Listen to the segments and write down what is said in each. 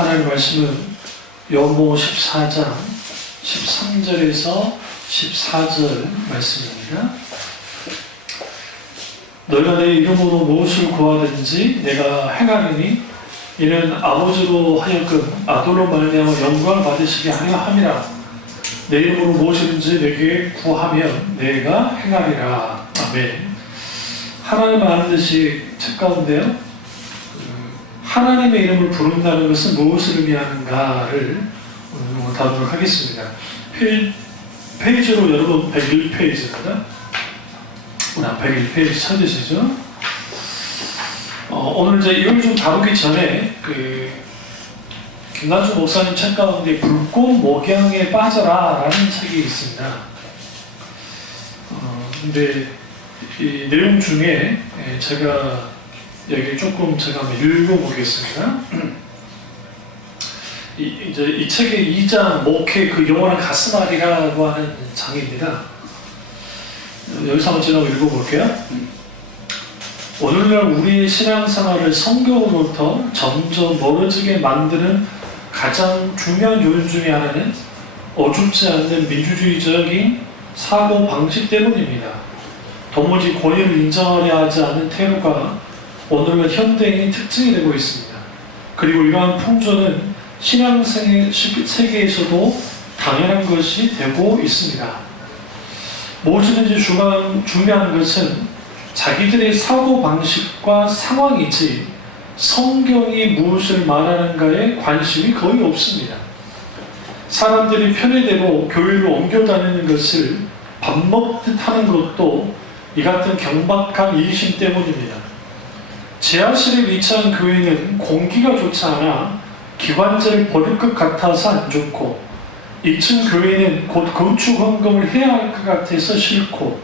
하나님 말씀은 요한복음 14장 13절에서 14절 말씀입니다. 너희가 내 이름으로 무엇을 구하든지 내가 행하리니 이는 아버지로 하여금 아들로 말미암아 영광을 받으시게 하려 함이라. 내 이름으로 무엇이든지 내게 구하면 내가 행하리라. 아멘. 하나님 아는 듯이 책 가운데요, 하나님의 이름을 부른다는 것은 무엇을 의미하는가를 다루도록 하겠습니다. 페이지로 여러분 101페이지입니다. 101페이지 찾으시죠? 오늘 이제 이걸 좀 다루기 전에 김난주 목사님 책 가운데 불꽃 목양에 빠져라 라는 책이 있습니다. 근데 이 내용 중에 제가 여기 조금 제가 한번 읽어보겠습니다. 이제 이 책의 2장 목회 그 영원한 가슴앓이라고 하는 장입니다. 여기서 한번 제가 읽어볼게요. 오늘날 우리의 신앙생활을 성경으로부터 점점 멀어지게 만드는 가장 중요한 요인 중에 하나는 어줍지 않는 민주주의적인 사고 방식 때문입니다. 도무지 권위를 인정하려 하지 않는 태도가 오늘날 현대인의 특징이 되고 있습니다. 그리고 이러한 풍조는 신앙 세계에서도 당연한 것이 되고 있습니다. 무엇이든지 중요한 것은 자기들의 사고방식과 상황이지 성경이 무엇을 말하는가에 관심이 거의 없습니다. 사람들이 편의대로 교회를 옮겨 다니는 것을 밥 먹듯 하는 것도 이 같은 경박한 이기심 때문입니다. 지하실에 위치한 교회는 공기가 좋지 않아 기관지를 버릴 것 같아서 안 좋고 2층 교회는 곧 건축 헌금을 해야 할 것 같아서 싫고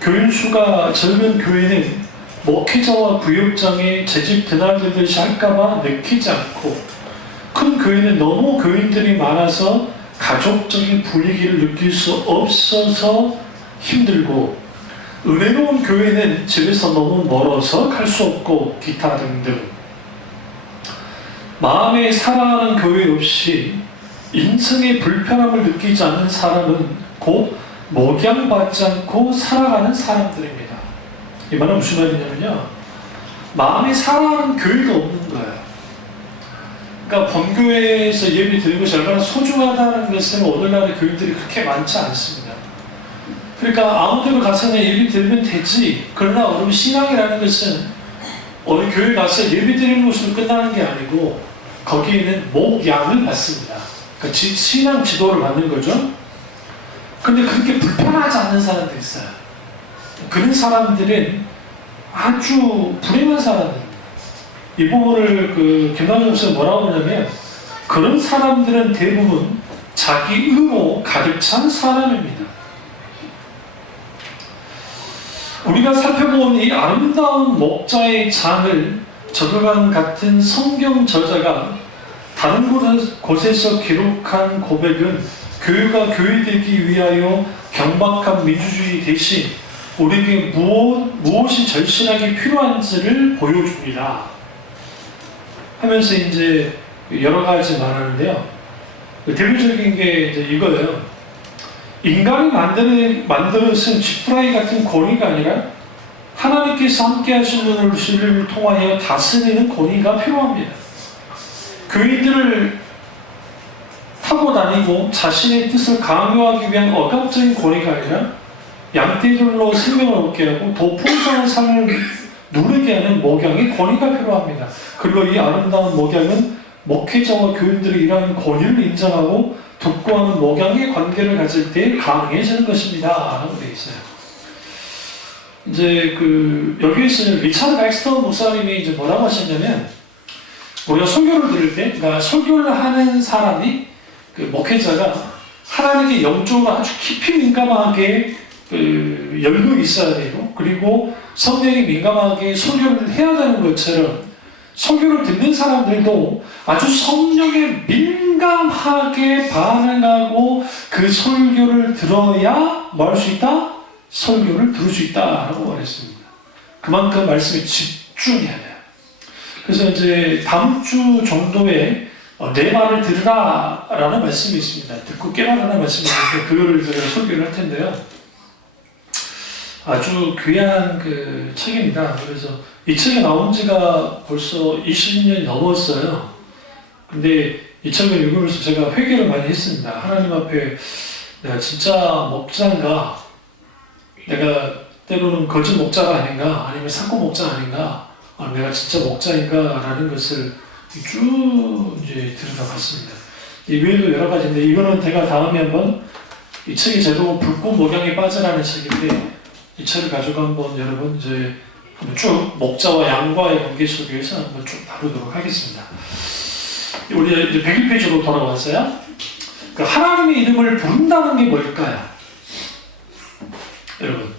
교인 수가 적은 교회는 목회자와 부역장에 재직 드나들듯이 할까봐 내키지 않고 큰 교회는 너무 교인들이 많아서 가족적인 분위기를 느낄 수 없어서 힘들고 은혜로운 교회는 집에서 너무 멀어서 갈 수 없고 기타 등등. 마음에 사랑하는 교회 없이 인생의 불편함을 느끼지 않는 사람은 곧 목양받지 않고 살아가는 사람들입니다. 이 말은 무슨 말이냐면요, 마음에 사랑하는 교회가 없는 거예요. 그러니까 본교회에서 예배 드리는 것이 얼마나 소중하다는 것은 오늘날의 교인들이 그렇게 많지 않습니다. 그러니까 아무데나 가서 예배 드리면 되지. 그러나 여러분, 신앙이라는 것은 어느 교회 가서 예배 드리는 것으로 끝나는 게 아니고 거기에는 목양을 받습니다. 그러니까 신앙 지도를 받는 거죠. 근데 그렇게 불편하지 않는 사람들이 있어요. 그런 사람들은 아주 불행한 사람들입니다. 이 부분을 김남준 목사님 뭐라고 하냐면, 그런 사람들은 대부분 자기 의로 가득 찬 사람입니다. 우리가 살펴본 이 아름다운 목자의 장을 적어간 같은 성경 저자가 다른 곳에서 기록한 고백은 교회가 교회되기 위하여 경박한 민주주의 대신 우리에게 무엇이 절실하게 필요한지를 보여줍니다 하면서 이제 여러 가지 말하는데요. 대표적인 게 이제 이거예요. 인간이 만들어진 지푸라기 같은 권위가 아니라 하나님께서 함께 하시는 것을 통하여 다스리는 권위가 필요합니다. 교인들을 타고 다니고 자신의 뜻을 강요하기 위한 억압적인 권위가 아니라 양떼들로 생명을 얻게 하고 더 풍성한 삶을 누리게 하는 목양의 권위가 필요합니다. 그리고 이 아름다운 목양은 목회자와 교인들이 이러한 권위를 인정하고 독고하는 목양의 관계를 가질 때 가능해지는 것입니다 라고 되어 있어요. 이제 여기에서 리차드 백스터 목사님이 이제 뭐라고 하셨냐면, 우리가 설교를 들을 때, 그러니까 설교를 하는 사람이 목회자가 하나님께 영적으로 아주 깊이 민감하게 열려 있어야 되고, 그리고 성령에 민감하게 설교를 해야 되는 것처럼 설교를 듣는 사람들도 아주 성령에 민감하게 반응하고 그 설교를 들어야 뭐 할 수 있다? 설교를 들을 수 있다라고 말했습니다. 그만큼 말씀에 집중해야 돼요. 그래서 이제 다음 주 정도에 내 말을 들으라 라는 말씀이 있습니다. 듣고 깨달으라는 말씀이 있는데 그거를 제가 소개를 할 텐데요. 아주 귀한 그 책입니다. 그래서 이 책이 나온 지가 벌써 20년이 넘었어요. 근데 이 책을 읽으면서 제가 회개를 많이 했습니다. 하나님 앞에 내가 진짜 목자인가? 내가 때로는 거짓 목자가 아닌가? 아니면 사고 목자 아닌가? 내가 진짜 목자인가? 라는 것을 쭉 이제 들여다봤습니다. 이 외에도 여러 가지인데 이거는 제가 다음에 한번 이 책이 제목 불꽃 목양에 빠져라는 책인데 이 책을 가지고 한번 여러분 이제 한번 쭉 목자와 양과의 관계 속에서 한번 쭉 다루도록 하겠습니다. 우리 이제 101페이지로 돌아왔어요. 그 하나님의 이름을 부른다는 게 뭘까요? 여러분,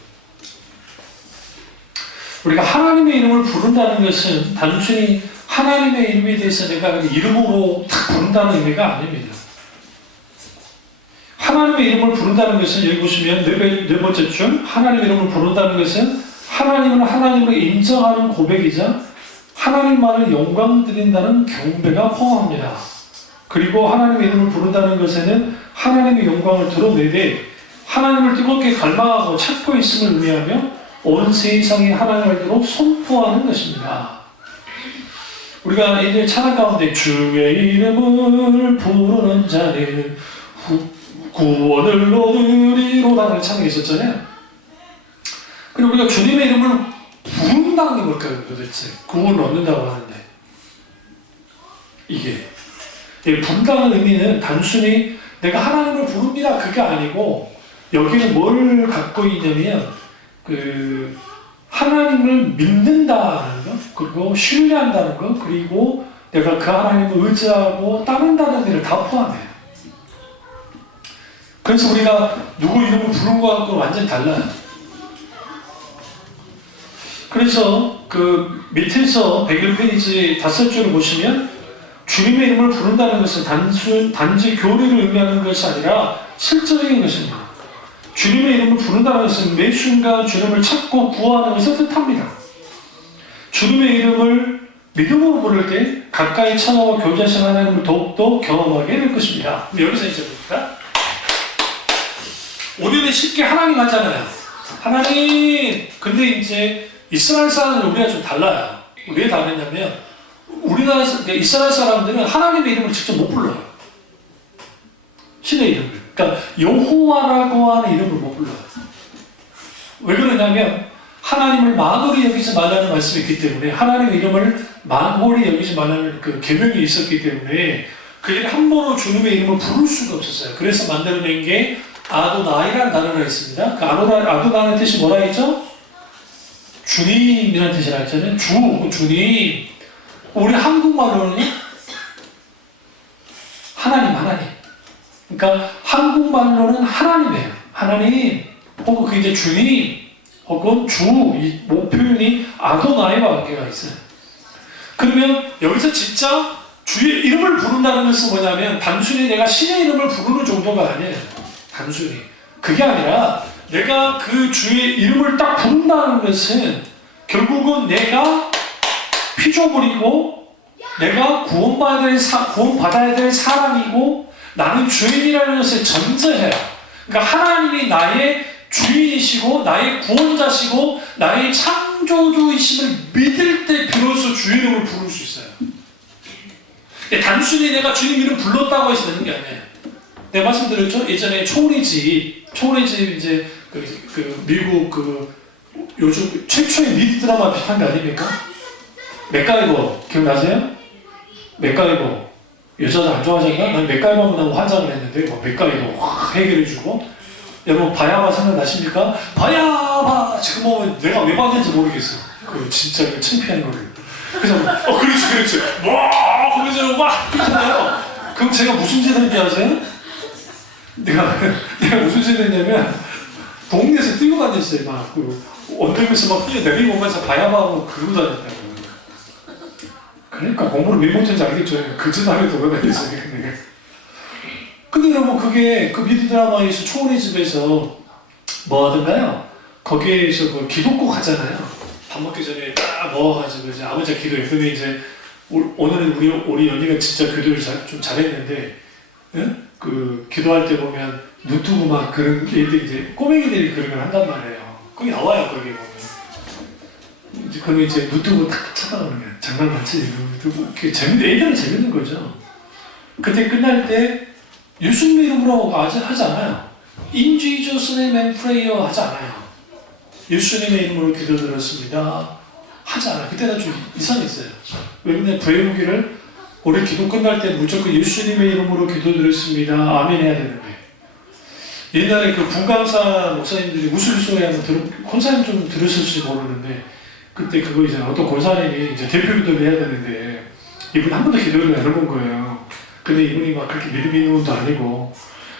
우리가 하나님의 이름을 부른다는 것은 단순히 하나님의 이름에 대해서 내가 이름으로 딱 부른다는 의미가 아닙니다. 하나님의 이름을 부른다는 것은 여기 보시면 네 번째 줄 하나님의 이름을 부른다는 것은 하나님을 하나님으로 인정하는 고백이자 하나님만을 영광 드린다는 경배가 포함합니다. 그리고 하나님의 이름을 부른다는 것에는 하나님의 영광을 드러내되 하나님을 뜨겁게 갈망하고 찾고 있음을 의미하며 온 세상이 하나님을 알도록 선포하는 것입니다. 우리가 이제 찬양 가운데 주의 이름을 부르는 자는 구원을 얻으리로라는 찬양이 있었잖아요. 그리고 우리가 주님의 이름을 부른다는 게 뭘까요? 도대체 구원을 얻는다고 하는데 이게 부른다는 의미는 단순히 내가 하나님을 부릅니다 그게 아니고 여기는 뭘 갖고 있냐면 그 하나님을 믿는다는 것 그리고 신뢰한다는 것 그리고 내가 그 하나님을 의지하고 따른다는 데를 다 포함해요. 그래서 우리가 누구 이름을 부른 것 같고 완전히 달라요. 그래서 그 밑에서 101페이지 5줄을 보시면 주님의 이름을 부른다는 것은 단지 교리를 의미하는 것이 아니라 실제적인 것입니다. 주님의 이름을 부른다는 것은 매 순간 주님을 찾고 구하는 것을 뜻합니다. 주님의 이름을 믿음으로 부를 때 가까이 찾아와 교제하신 하나님을 더욱더 경험하게 될 것입니다. 여기서 이제 봅니다. 우리는 쉽게 하나님 하잖아요. 하나님! 근데 이제 이스라엘 사람은 우리가 좀 달라요. 왜 다르냐면 우리나라 이스라엘 사람들은 하나님의 이름을 직접 못 불러요. 신의 이름을. 그러니까 여호와라고 하는 이름을 못 불러요. 왜 그러냐면 하나님을 만홀히 여기지 말라는 말씀이 있기 때문에 하나님의 이름을 만홀히 여기지 말라는 그 계명이 있었기 때문에 그들이 함부로 주님의 이름을 부를 수가 없었어요. 그래서 만들어낸 게 아도나이라는 단어가 있습니다. 그 아도나이의 뜻이 뭐라 했죠? 주님이라는 뜻이라 했잖아요. 주님. 우리 한국말로는 하나님. 그러니까 한국말로는 하나님이에요. 하나님, 혹은 그 이제 주님, 혹은 주, 이 표현이 아도나이와 관계가 있어요. 그러면 여기서 진짜 주의 이름을 부른다는 것은 뭐냐면 단순히 내가 신의 이름을 부르는 정도가 아니에요. 단순히. 그게 아니라 내가 그 주의 이름을 딱 부른다는 것은 결국은 내가 피조물이고 내가 구원받아야 될 사람이고 나는 주인이라는 것을 전제해요. 그러니까 하나님이 나의 주인이시고 나의 구원자시고 나의 창조주이심을 믿을 때 비로소 주의 이름을 부를 수 있어요. 단순히 내가 주님 이름 불렀다고 해서 되는 게 아니에요. 내가 말씀드렸죠? 예전에 초원의 집 이제 그 미국 요즘 최초의 미드 드라마 비슷한 게 아닙니까? 맥가이버 기억나세요? 맥가이버 여자들 안 좋아하잖아? 난 맥가이버 보고 환장을 했는데 맥가이버 확 해결해주고 여러분 바야바 생각나십니까? 바야바 지금 보면 내가 왜 봤는지 모르겠어. 그 진짜 그 창피한 거를. 그래서 그렇지 와 그러면서 막 그러잖아요. 그럼 제가 무슨 짓을 했는지 아세요? 내가 무슨 짓을 했냐면 동네에서 뛰고 다녔어요. 막 언덕에서 막 뛰어내리고 오면서 바야바하고 그러고 다녔다고. 그러니까 공부를 왜 못했는지 알겠죠. 그 짓 하면 돌아다녔어요. 근데 여러분 그게 그 미드 드라마에서 초원의 집에서 뭐 하던가요? 거기에서 그 기독국 하잖아요. 밥 먹기 전에 딱 먹어가지고 이제 아버지가 기도해. 그러면 이제 오늘은 우리 연희가 진짜 교도를 좀 잘했는데, 응? 그 기도할 때 보면 눈 뜨고 막 그런 애들이 이제 꼬맹이들이 그런 걸 한단 말이에요. 거기 나와요, 거기 보면. 그러면 이제 눈 뜨고 탁 쳐다보는 거야. 장난 많지? 눈 뜨고. 그게 애들은 재밌는 거죠. 그때 끝날 때 예수님 이름으로 하지 않아요. In Jesus' name and prayer 하지 않아요. 예수님의 이름으로 기도드렸습니다 하지 않아요. 그때 나 좀 이상했어요. 왜냐면 브레이브기를 우리 기도 끝날 때 무조건 예수님의 이름으로 기도드렸습니다 아멘 해야 되는데, 옛날에 그 분강사 목사님들이 우스갯소리 하면 권사님 좀 들으실지 모르는데, 그때 그거 이제 어떤 권사님이 이제 대표 기도를 해야 되는데 이분이 한 번도 기도를 안 해본 거예요. 근데 이분이 막 그렇게 믿음이 있는 분도 아니고,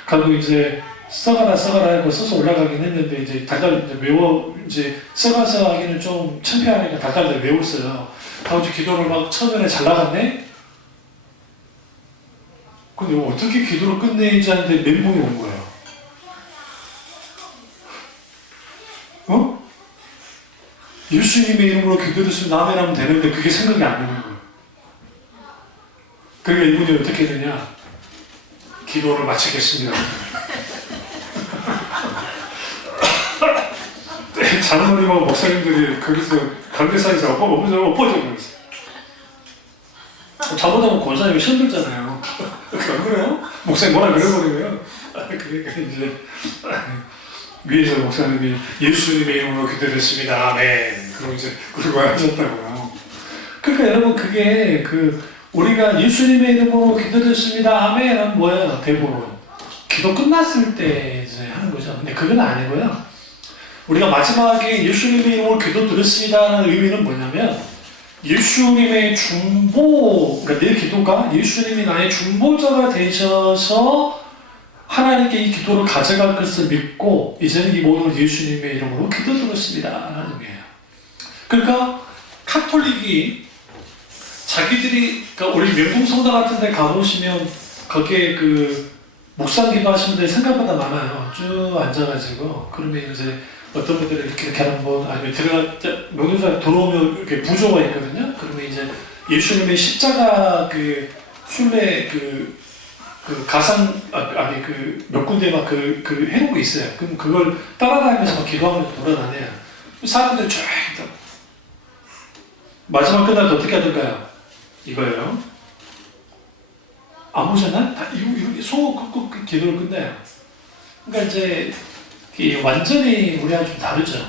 가고 이제 써가라 하고 써서 올라가긴 했는데, 이제 달달 이제 써가서 하기는 좀 창피하니까 달달 외웠어요. 하고 이제 기도를 막 처음에는 잘 나갔네? 근데 어떻게 기도를 끝내지 하는데 멘붕이 온 거예요. 어? 예수님의 이름으로 기도했으면 아멘 하면 되는데 그게 생각이 안 나는 거예요. 그러니까 이분이 어떻게 되냐? 기도를 마치겠습니다. 장로님하고 목사님들이 거기서 관계사에서 엎어져 버렸어요. 잘못하면 권사님이 힘들잖아요. 안 그래요? 목사님 뭐라 그래버리고요. 그러니까 이제 위에서 목사님이 예수님의 이름으로 기도했습니다. 아멘. 그리고 이제 그러고 하셨다고요. 그러니까 여러분, 그게 우리가 예수님의 이름으로 기도했습니다 아멘은 뭐예요? 대부분 기도 끝났을 때 이제 하는 거죠. 근데 그건 아니고요. 우리가 마지막에 예수님의 이름으로 기도드렸습니다라는 의미는 뭐냐면, 예수님의 그러니까 내 기도가 예수님이 나의 중보자가 되셔서 하나님께 이 기도를 가져갈 것을 믿고 이제는 이 모든 예수님의 이름으로 기도드렸습니다 라는 의미예요. 그러니까 카톨릭이 자기들이, 그러니까 우리 명동성당 같은 데 가보시면 거기에 묵상 기도하시는 분들이 생각보다 많아요. 쭉 앉아가지고. 그러면 이제 어떤 분들은 이렇게 하는 분, 아니면 명동성당 들어오면 이렇게 부조가 있거든요. 그러면 이제 예수님의 십자가 순례 가상, 몇 군데 막 해놓은 거 있어요. 그럼 그걸 따라다니면서 막 기도하면서 돌아다녀요. 사람들 쫙, 마지막 끝날 때 어떻게 하던가요? 이거예요. 안 보셨나? 다 이거 기도를 끝내요. 그러니까 이제 완전히 우리랑 좀 다르죠.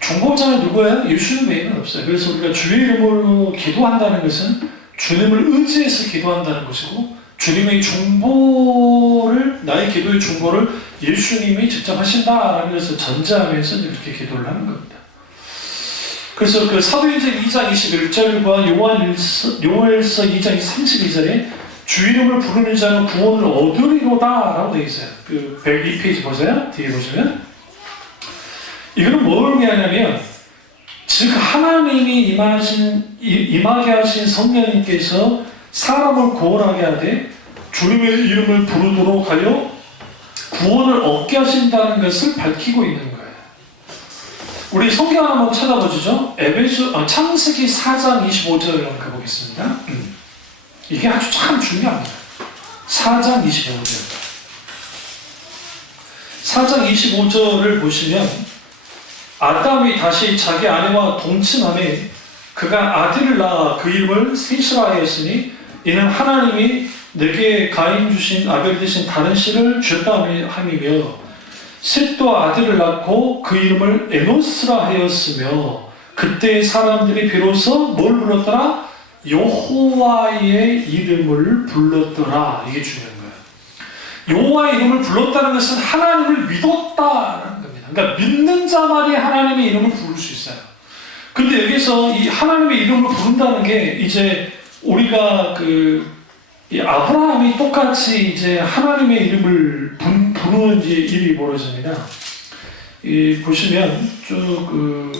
중보자는 누구예요? 예수님 외에는 없어요. 그래서 우리가 주의 이름으로 기도한다는 것은 주님을 의지해서 기도한다는 것이고, 주님의 중보를, 나의 기도의 중보를 예수님이 직접 하신다라는 것을 전제하면서 이렇게 기도를 하는 겁니다. 그래서 사도행전 2장 21절과 요엘서 2장 32절에 주 이름을 부르는 자는 구원을 얻으리로다 라고 되어 있어요. 102페이지 보세요. 뒤에 보시면. 이거는 뭘 의미하냐면, 즉 하나님이 임하게 하신 성령님께서 사람을 구원하게 하되 주님의 이름을 부르도록 하여 구원을 얻게 하신다는 것을 밝히고 있는 거예요. 우리 성경 한번 찾아보시죠. 창세기 4장 25절을 한번 가보겠습니다. 이게 아주 참 중요합니다. 4장 25절. 4장 25절을 보시면, 아담이 다시 자기 아내와 동침함에 그가 아들을 낳아 그 이름을 셋이라 하였으니 이는 하나님이 내게 가인 주신 아벨 대신 다른 씨를 주었다 함이며, 셋도 아들을 낳고 그 이름을 에노스라 하였으며, 그때 사람들이 비로소 뭘 불렀더라? 여호와의 이름을 불렀더라. 이게 중요한 거예요. 여호와의 이름을 불렀다는 것은 하나님을 믿었다라는 겁니다. 그러니까 믿는 자만이 하나님의 이름을 부를 수 있어요. 근데 여기서 이 하나님의 이름을 부른다는 게, 이제 우리가 이 아브라함이 똑같이 이제 하나님의 이름을 부르는 일이 벌어집니다. 보시면 쭉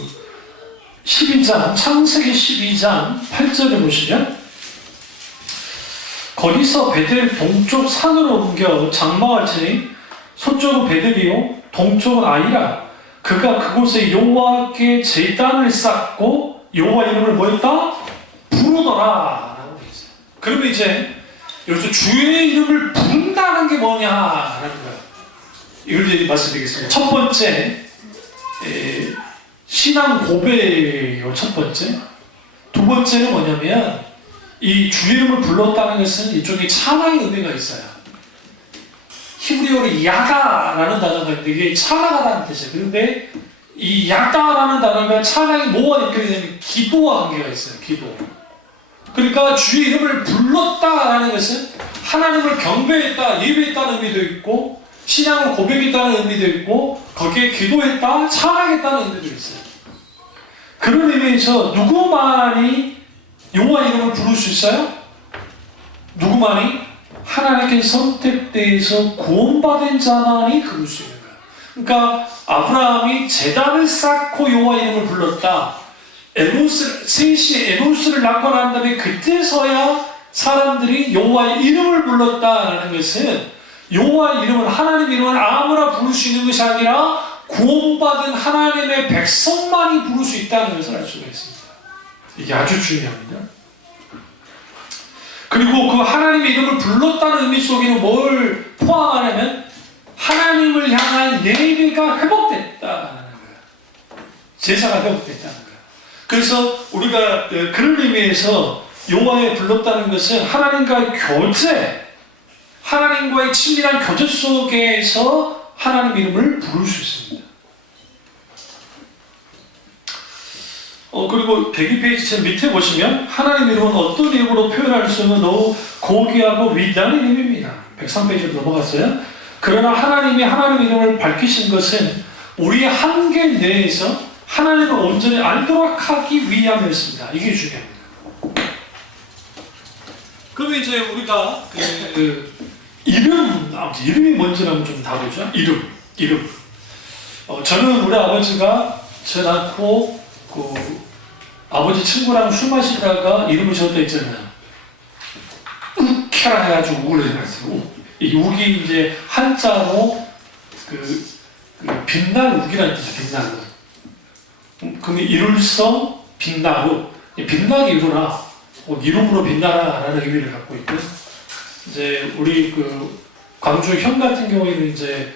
12장, 창세기 12장 8절을 보시면, 거기서 베델 동쪽 산으로 옮겨 장막을 치니 서쪽은 베델이요 동쪽은 아이라. 그가 그곳에 여호와께 제단을 쌓고 여호와 이름을 뭐했다? 부르다 부르더라 라고 되어 있어요. 그러면 이제 여기서 주의 이름을 부른다는 게 뭐냐라는 거예요. 이걸 이제 말씀드리겠습니다. 첫 번째, 신앙 고백이요. 첫 번째. 두 번째는 뭐냐면 이 주의 이름을 불렀다는 것은 이쪽에 찬양의 의미가 있어요. 히브리어로 야다라는 단어가 있는데 이게 찬양하다는 뜻이에요. 그런데 이 야다라는 단어가 찬양이 뭐와 연결되냐면 기도와 관계가 있어요. 기도. 그러니까 주의 이름을 불렀다라는 것은 하나님을 경배했다, 예배했다는 의미도 있고 신앙을 고백했다는 의미도 있고 거기에 기도했다, 찬양했다는 의미도 있어요. 그런 의미에서 누구만이 여호와 이름을 부를 수 있어요? 누구만이? 하나님께 선택돼서 구원받은 자만이 부를 수 있는 거예요. 그러니까 아브라함이 제단을 쌓고 여호와 이름을 불렀다. 셋이 에노스를 낳고 난 다음에 그때서야 사람들이 여호와의 이름을 불렀다라는 것은 여호와의 이름은 하나님의 이름은 아무나 부를 수 있는 것이 아니라 구원받은 하나님의 백성만이 부를 수 있다는 것을 알 수가 있습니다. 이게 아주 중요합니다. 그리고 그 하나님의 이름을 불렀다는 의미 속에는 뭘 포함하냐면 하나님을 향한 예배가 회복됐다는 거예요. 제사가 회복됐다는 거예요. 그래서 우리가 그런 의미에서 여호와에 불렀다는 것은 하나님과의 교제, 하나님과의 친밀한 교제 속에서 하나님 이름을 부를 수 있습니다. 그리고 102페이지 밑에 보시면 하나님 이름은 어떤 이름으로 표현할 수 없는 너무 고귀하고 위대한 이름입니다. 103페이지로 넘어갔어요. 그러나 하나님이 하나님 이름을 밝히신 것은 우리의 한계 내에서 하나님을 온전히 알도록 하기 위함이었습니다. 이게 중요합니다. 그러면 이제 우리가 이름이 뭔지는 좀 다르죠. 이름. 저는 우리 아버지가 저 낳고 아버지 친구랑 술 마시다가 이름을 지었다 했잖아요. 욱해라 해가지고 욱을 해놨어요. 이 욱이 이제 한자로 빛날 욱이라는 뜻이죠. 빛나루. 그럼 이룰성 빛나루. 빛나게 이루라. 이름으로 빛나라 라는 의미를 갖고 있고, 이제 우리 광주 형 같은 경우에는 이제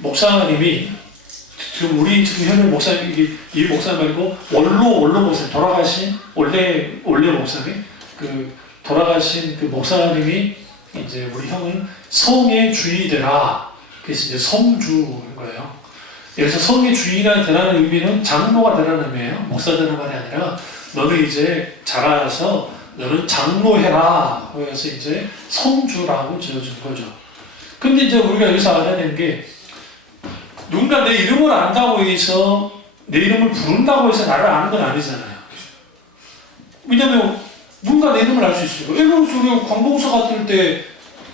목사님이 지금 우리 현을 목사님, 이 목사님 말고 원로 목사님, 돌아가신 원래 목사님, 돌아가신 목사님이 이제 우리 형은 성의 주인이 되라. 그래서 이제 성주인 거예요. 그래서 성의 주인이 되라는 의미는 장로가 되라는 의미예요. 목사 되는 말이 아니라 너는 이제 자라서 너는 장로해라. 그래서 이제 성주라고 지어준 거죠. 근데 이제 우리가 여기서 알아야 되는 게 누군가 내 이름을 안다고 해서 내 이름을 부른다고 해서 나를 아는 건 아니잖아요. 왜냐면 누군가 내 이름을 알 수 있어요. 예를 들어 관공서 같을 때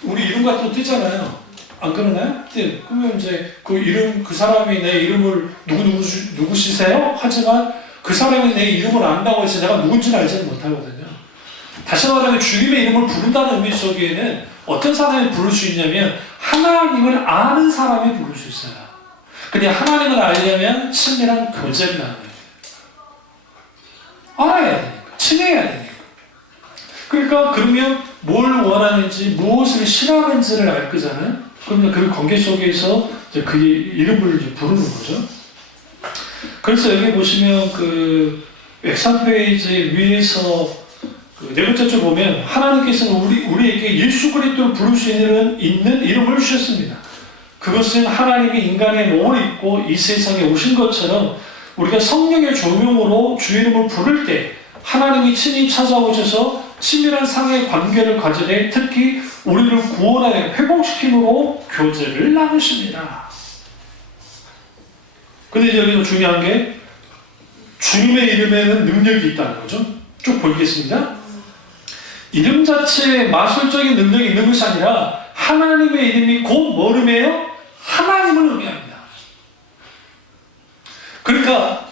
우리 이름 같은 거 뜨잖아요. 안 그러나요? 네. 그러면 이제 그 사람이 내 이름을 누구시세요? 하지만 그 사람이 내 이름을 안다고 해서 내가 누군지는 알지는 못하거든요. 다시 말하면 주님의 이름을 부른다는 의미 속에는 어떤 사람이 부를 수 있냐면 하나님을 아는 사람이 부를 수 있어요. 근데 하나님을 알려면 친밀한 교제를 나눠야 돼요. 알아야 되니까. 친해야 되니까. 그러니까 그러면 뭘 원하는지 무엇을 싫어하는지를 알 거잖아요. 그러면 그 관계 속에서 이제 그 이름을 이제 부르는 거죠. 그래서 여기 보시면 103페이지 위에서 네 번째 줄 보면 하나님께서는 우리에게 예수 그리스도를 부를 수 있는 이름을 주셨습니다. 그것은 하나님이 인간의 몸을 입고 이 세상에 오신 것처럼 우리가 성령의 조명으로 주 이름을 부를 때 하나님이 친히 찾아오셔서 친밀한 상의 관계를 가지되 특히 우리를 구원하여 회복시킴으로 교제를 나누십니다. 근데 여기서 중요한 게 주님의 이름에는 능력이 있다는 거죠. 쭉 보겠습니다. 이름 자체에 마술적인 능력이 있는 것이 아니라 하나님의 이름이 곧 뭘 의미해요? 하나님을 의미합니다. 그러니까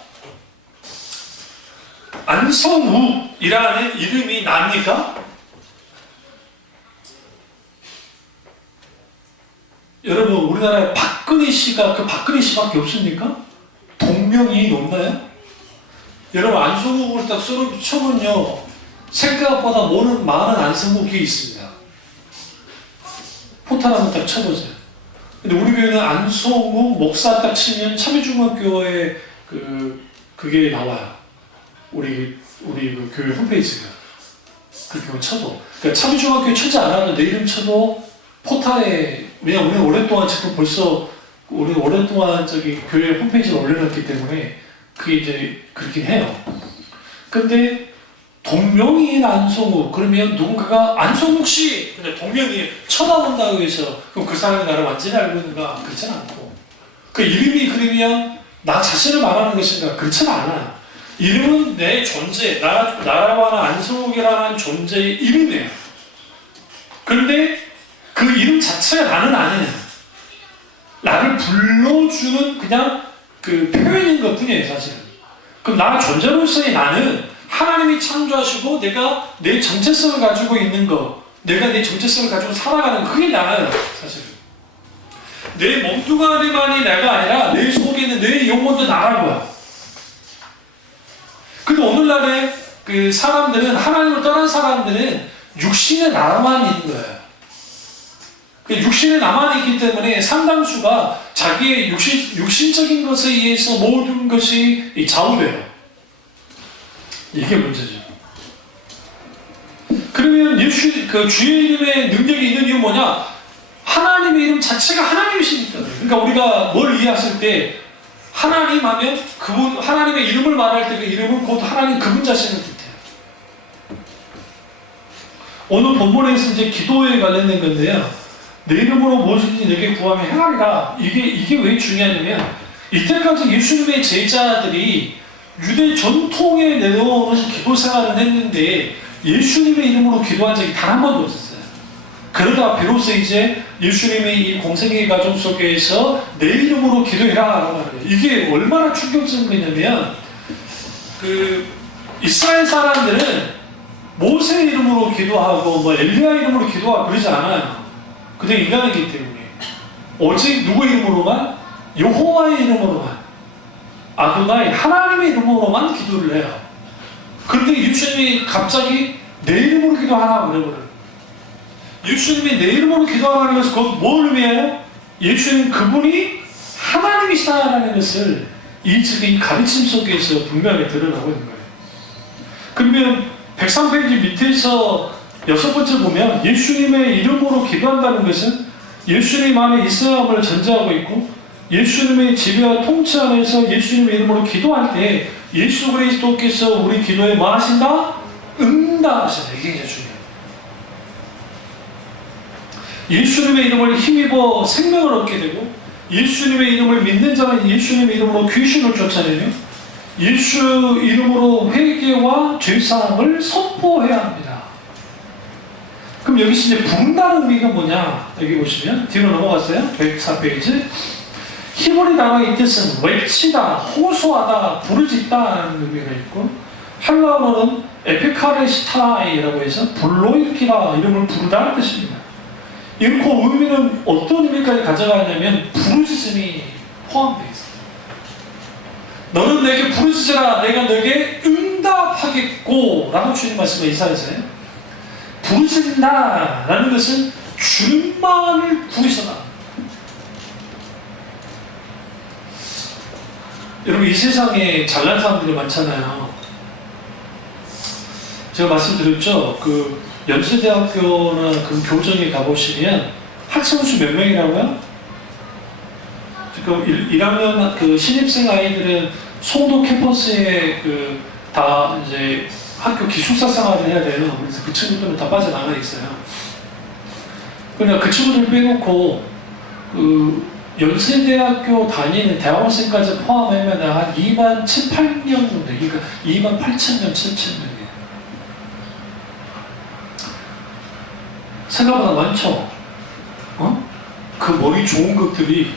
안성욱이라는 이름이 납니까? 여러분 우리나라에 박근혜 씨가 박근혜 씨밖에 없습니까? 동명이 높나요? 여러분 안성욱을 딱 써보면요 생각보다 많은 안성국이 있습니다. 포탈 한번 딱 쳐보세요. 근데 우리 교회는 안성국 목사 딱 치면 참여중학교에 그게 나와요. 우리 그 교회 홈페이지가. 그렇게 쳐도. 그러니까 참여중학교에 쳐지 않아도 내 이름 쳐도 포탈에, 왜냐면 우리는 오랫동안 지금 벌써, 우리는 오랫동안 교회 홈페이지에 올려놨기 때문에 그게 이제 그렇긴 해요. 근데 동명이인 안성욱, 그러면 누군가가 안성욱 씨! 근데 동명이 쳐다본다고 해서 그럼 그 사람이 나를 완전히 알고 있는가? 그렇지는 않고. 그 이름이 그러면 나 자신을 말하는 것인가? 그렇지는 않아요. 이름은 내 존재, 나라고 하는 안성욱이라는 존재의 이름이에요. 그런데 그 이름 자체가 나는 아니에요. 나를 불러주는 그냥 그 표현인 것 뿐이에요, 사실은. 그럼 나 존재로서의 나는 하나님이 창조하시고 내가 내 정체성을 가지고 있는 거, 내가 내 정체성을 가지고 살아가는 그게 나예요, 사실은. 내 몸뚱아리만이 내가 아니라 내 속에 있는 내 영혼도 나라고요. 근데 오늘날의 그 사람들은, 하나님을 떠난 사람들은 육신의 나라만 있는 거예요. 그 육신의 나만 있기 때문에 상당수가 자기의 육신적인 것에 의해서 모든 것이 좌우돼요. 이게 문제죠. 그러면 그 주의 이름의 능력이 있는 이유는 뭐냐? 하나님의 이름 자체가 하나님이시니까. 그러니까 우리가 뭘 이해했을 때 하나님 하면 그분, 하나님의 이름을 말할 때 그 이름은 곧 하나님 그분 자신을 뜻해요. 오늘 본문에서 이제 기도에 관련된 건데요. 내 이름으로 무엇이든지 내게 구하면 행하리라. 이게 왜 중요하냐면 이때까지 예수님의 제자들이 유대 전통에 내려오는 기도 생활을 했는데 예수님의 이름으로 기도한 적이 단 한 번도 없었어요. 그러다 비로소 이제 예수님의 이 공생의 과정 속에서 내 이름으로 기도해라. 이게 얼마나 충격적인 거냐면 그 이스라엘 사람들은 모세 이름으로 기도하고 엘리야 이름으로 기도하고 그러지 않아요. 그냥 인간이기 때문에 오직 누구 이름으로만? 여호와의 이름으로만, 아도나이 하나님의 이름으로만 기도를 해요. 그런데 예수님이 갑자기 내 이름으로 기도하라 그래버려요. 예수님이 내 이름으로 기도하라는 것은 그것 뭘 의미해요? 예수님 그분이 하나님이시다라는 것을 이 가르침 속에서 분명히 드러나고 있는 거예요. 그러면 103페이지 밑에서 6번째 보면 예수님의 이름으로 기도한다는 것은 예수님 안에 있어야함을 전제하고 있고 예수님의 지배와 통치 안에서 예수님의 이름으로 기도할 때 예수 그리스도께서 우리 기도에 뭐 하신다? 응답하신다. 이게 이제 중요해요. 예수님의 이름을 힘입어 생명을 얻게 되고 예수님의 이름을 믿는 자는 예수님의 이름으로 귀신을 쫓아내며 예수 이름으로 회개와 죄사함을 선포해야 합니다. 그럼 여기서 이제 부른다는 의미가 뭐냐? 여기 보시면 뒤로 넘어갔어요. 104페이지. 히브리 단어의 뜻은 외치다, 호소하다, 부르짖다라는 의미가 있고 헬라어로는 에피카레시타이라고 해서 불러일으키다, 이름을 부르다는 뜻입니다. 이렇게 의미는 어떤 의미까지 가져가냐면 부르짖음이 포함되어 있습니다. 너는 내게 부르짖으라 내가 너에게 응답하겠고 라고 주님 말씀을 이사야서요. 부르짖는다 라는 것은 주님만을 구해서다. 여러분 이 세상에 잘난 사람들이 많잖아요. 제가 말씀드렸죠. 그 연세대학교나 그 교정에 가보시면 학생 수 몇 명이라고요? 지금 1학년 그 신입생 아이들은 송도 캠퍼스에 다 이제 학교 기숙사 생활을 해야 돼요. 그래서 그 친구들은 다 빠져나가 있어요. 그러니까 그 친구들 빼놓고 그 연세대학교 다니는 대학원생까지 포함하면 한 2만 7, 8명 정도, 그러니까 2만 8천 명, 7천 명이에요. 생각보다 많죠? 그 머리 좋은 것들이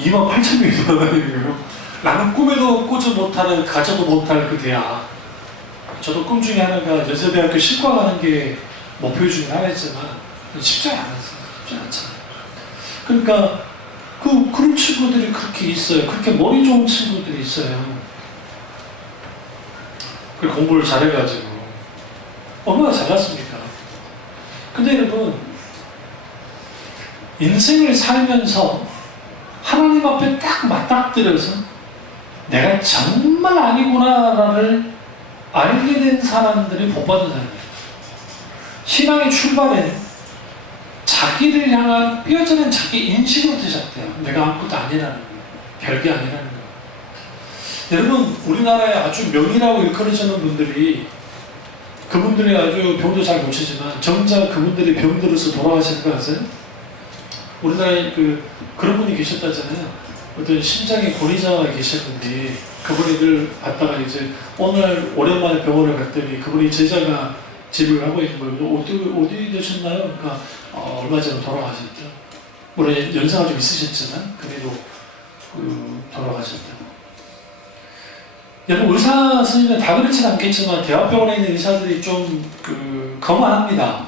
2만 8천 명이 돌아다니는 거예요. 나는 꿈에도 꾸지 못할, 가져도 못할 그 대학. 저도 꿈 중에 하나가 연세대학교 신과 가는 게 목표 중에 하나였지만 쉽지 않았어요. 쉽지 않잖아요. 그러니까 그런 친구들이 그렇게 있어요. 그렇게 머리 좋은 친구들이 있어요. 그 공부를 잘해가지고. 얼마나 잘났습니까? 근데 여러분, 인생을 살면서 하나님 앞에 딱 맞닥뜨려서 내가 정말 아니구나를 알게 된 사람들이 복받은 사람이에요. 신앙의 출발에 자기를 향한 뼈저린 자기 인식으로부터 시작돼요. 내가 아무것도 아니라는 거예요. 별게 아니라는 거예요. 여러분, 우리나라에 아주 명의라고 일컬어지는 분들이, 그분들이 아주 병도 잘 고치지만 정작 그분들이 병들어서 돌아가시는 거 아세요? 우리나라에 그런 분이 계셨다잖아요. 어떤 심장의 권위자가 계셨는데 그분이 늘 봤다가 이제 오늘 오랜만에 병원을 갔더니 그분이 제자가 진료를 하고 있는 거예요. 어디 되셨나요? 그러니까 얼마 전에 돌아가셨죠. 물론 연세가 좀 있으셨지만 그래도 돌아가셨다고. 여러분, 의사 선생님은 다 그렇진 않겠지만 대학병원에 있는 의사들이 좀 거만합니다.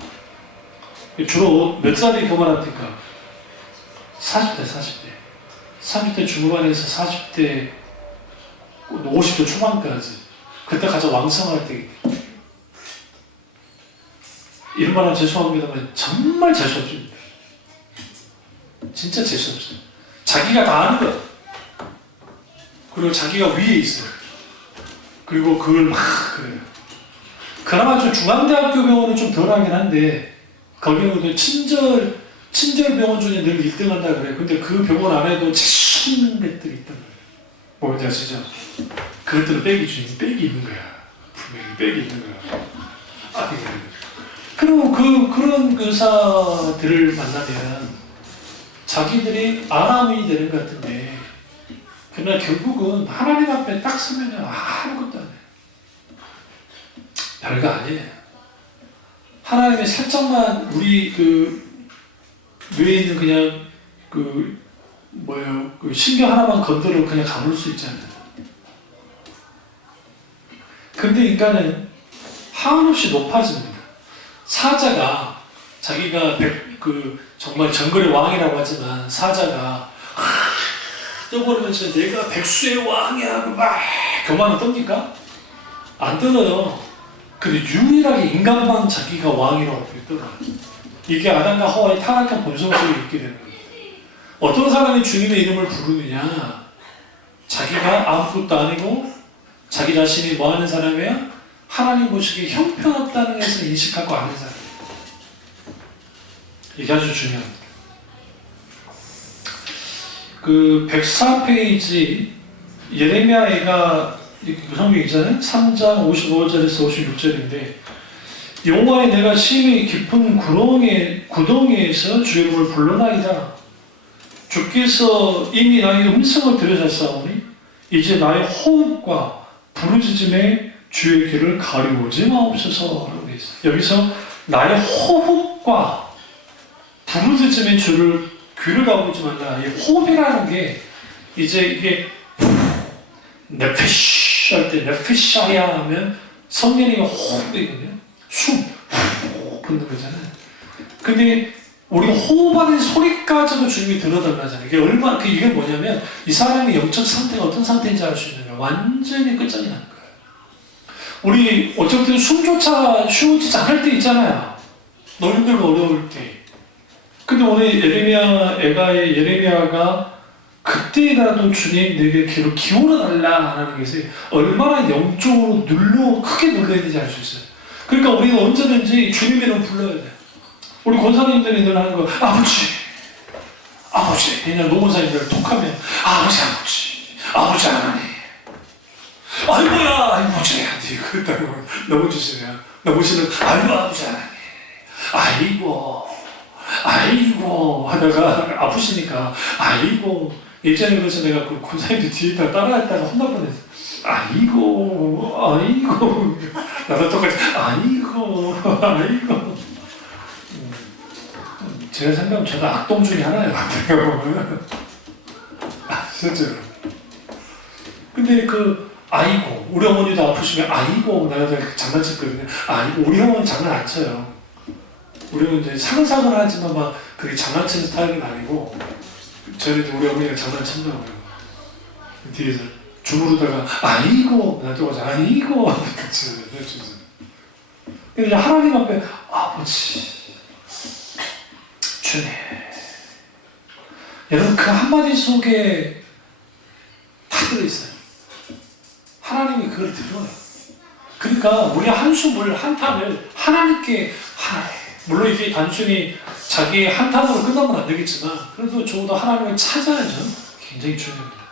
주로 몇 살이 거만합니까? 40대 30대 중후반에서 40대 50대 초반까지, 그때 가장 왕성할 때. 이런 말하면 죄송합니다만 정말 재수없습니다. 진짜 재수없어요. 자기가 다 아는 거예요. 그리고 자기가 위에 있어요. 그리고 그걸 막 그래요. 그나마 좀 중앙대학교 병원은 좀 덜하긴 한데 거기는 친절 병원 중에 늘 1등 한다 그래요. 근데 그 병원 안에도 재수없는 것들이 있단 말이에요. 뭔지 아시죠? 그것들은 빽이 있는 거야. 분명히 빽이 있는 거야. 그리고 그런 의사들을 만나면 자기들이 아람이 되는 것 같은데, 그러나 결국은 하나님 앞에 딱 서면 아무것도 안 해요. 별거 아니에요. 하나님의 살짝만 우리 뇌에 있는 그냥 신경 하나만 건드려 그냥 가물 수 있잖아요. 근데 인간은 한없이 높아집니다. 사자가 자기가 정말 정글의 왕이라고 하지만 사자가 떠버리면서 내가 백수의 왕이야 막 교만을 떱니까? 안 떠요. 근데 유일하게 인간만 자기가 왕이라고 떠요. 이게 아담과 하와의 타락한 본성 속에 있게 되는 거예요. 어떤 사람이 주님의 이름을 부르느냐? 자기가 아무것도 아니고 자기 자신이 뭐하는 사람이야? 하나님 보시기에 형편없다는 것을 인식하고 아는 사람이에요. 이게 아주 중요합니다. 104페이지 예레미야가 성경이잖아요. 3장 55절에서 56절인데, 여호와의 내가 심히 깊은 구덩이에서 주의 이름을 불러나이다. 주께서 이미 나의 음성을 들으셨사오니 이제 나의 호흡과 부르짖음에 주의 귀를 가리우지 마옵소서라고 되어 있어요. 여기서 나의 호흡과 부르짖음에 주를 귀를 가리우지 말라. 이 호흡이라는 게 이제 이게 네피쉬 할 때 네피샤야 하면 성령님이 호흡이거든요. 숨 붓는 거잖아요. 근데 우리 호흡하는 소리까지도 주님이 들어달라잖아요. 이게 뭐냐면 이 사람의 영적 상태가 어떤 상태인지 알 수 있는 거예요. 완전히 끝장이 나는 거예요. 우리 어쨌든 숨조차 쉬워지지 않을 때 있잖아요. 너무 힘들고 어려울 때. 근데 오늘 예레미야가 그때라도 주님 내게 귀를 기울여달라는 것이 얼마나 영적으로 크게 눌러있는지 알 수 있어요. 그러니까 우리는 언제든지 주님의 이름 불러야 돼요. 우리 권사님들이 늘 하는 거, 아버지. 그냥 노무사님들 톡하면, 아버지 하나님. 아이고야, 아버지. 그랬다고 넘어지시네요. 넘어지는, 아버지 하나님. 아이고. 하다가 아프시니까, 예전에 그래서 내가 그 권사님들 뒤에 따라했다가 혼날 뻔했어. 아이고. 나도 똑같이, 아이고. 제가 생각하면 저도 악동 중에 하나예요. 실제로. 근데 우리 어머니도 아프시면, 내가 장난쳤거든요. 우리 어머니는 장난 안 쳐요. 우리는 이제 상상을 하지만 막 그렇게 장난치는 스타일은 아니고, 저는 우리 어머니가 장난친다고요. 뒤에서 주무르다가, 나도 가서, 그치. 이제 하나님 앞에 아버지, 주님. 여러분 그 한마디 속에 다 들어있어요. 하나님이 그걸 들어요. 그러니까 우리 한숨을 한탄을 하나님께 하나님. 물론 이게 단순히 자기의 한탄으로 끝나면 안 되겠지만 그래도 적어도 하나님을 찾아야죠. 굉장히 중요합니다.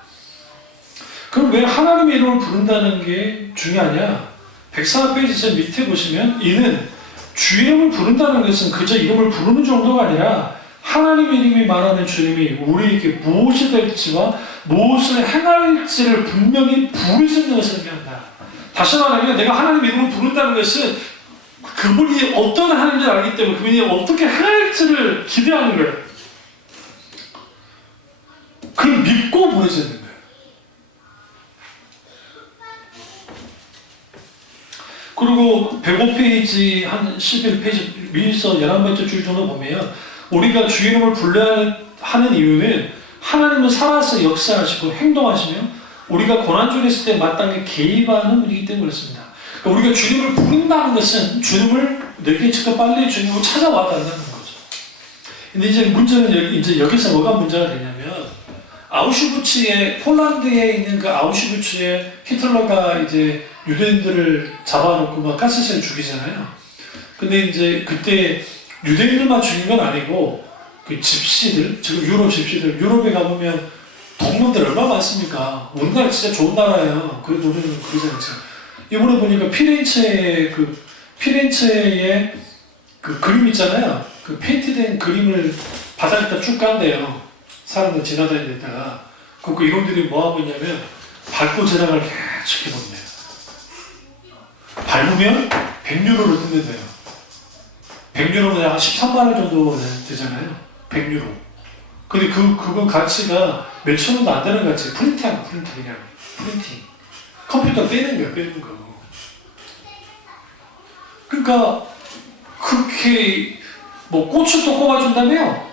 그럼 왜 하나님의 이름을 부른다는 게 중요하냐? 104페이지 제 밑에 보시면 이는 주 이름을 부른다는 것은 그저 이름을 부르는 정도가 아니라 하나님의 이름이 말하는 주님이 우리에게 무엇이 될지와 무엇을 행할지를 분명히 부르짖는 것을 의미한다. 다시 말하면 내가 하나님의 이름을 부른다는 것은 그분이 어떤 하나님인지 알기 때문에 그분이 어떻게 행할지를 기대하는 거예요. 그걸 믿고 부르짖는 거예요. 그리고 105페이지 한 11페이지 위에서 11번째 줄 정도 보면 우리가 주 이름을 불러야 하는 이유는 하나님은 살아서 역사하시고 행동하시며 우리가 고난중에 있을 때 마땅히 개입하는 분이기 때문에 그렇습니다. 그러니까 우리가 주님을 부른다는 것은 주님을 내게 직접 빨리 주님을 찾아와 달라는 거죠. 근데 이제 문제는 이제 여기서 뭐가 문제가 되냐면 아우슈비츠에 폴란드에 있는 그 아우슈비츠에 히틀러가 이제 유대인들을 잡아놓고 막 가스실에 죽이잖아요. 근데 이제 그때 유대인들만 죽인 건 아니고 그 집시들, 지금 유럽 집시들, 유럽에 가보면 동문들 얼마나 많습니까? 우리나라 진짜 좋은 나라예요. 그래도 우리는 그러지 않죠. 이번에 보니까 피렌체의 그 그림 있잖아요. 그 페인트된 그림을 바닥에다 쭉 깐대요. 사람들 지나다니다가 그 이놈들이 뭐 하고 있냐면 밟고 지나갈 계속 해본대요. 밟으면 100유로를 뜯는데요. 100유로는 한 13만 원 정도 되잖아요. 100유로. 근데 그거 가치가 몇천 원도 안 되는 가치. 프린팅 그냥. 프린팅. 컴퓨터 빼는 거. 그러니까 그렇게 뭐 꽃을 또 꼽아준다며요.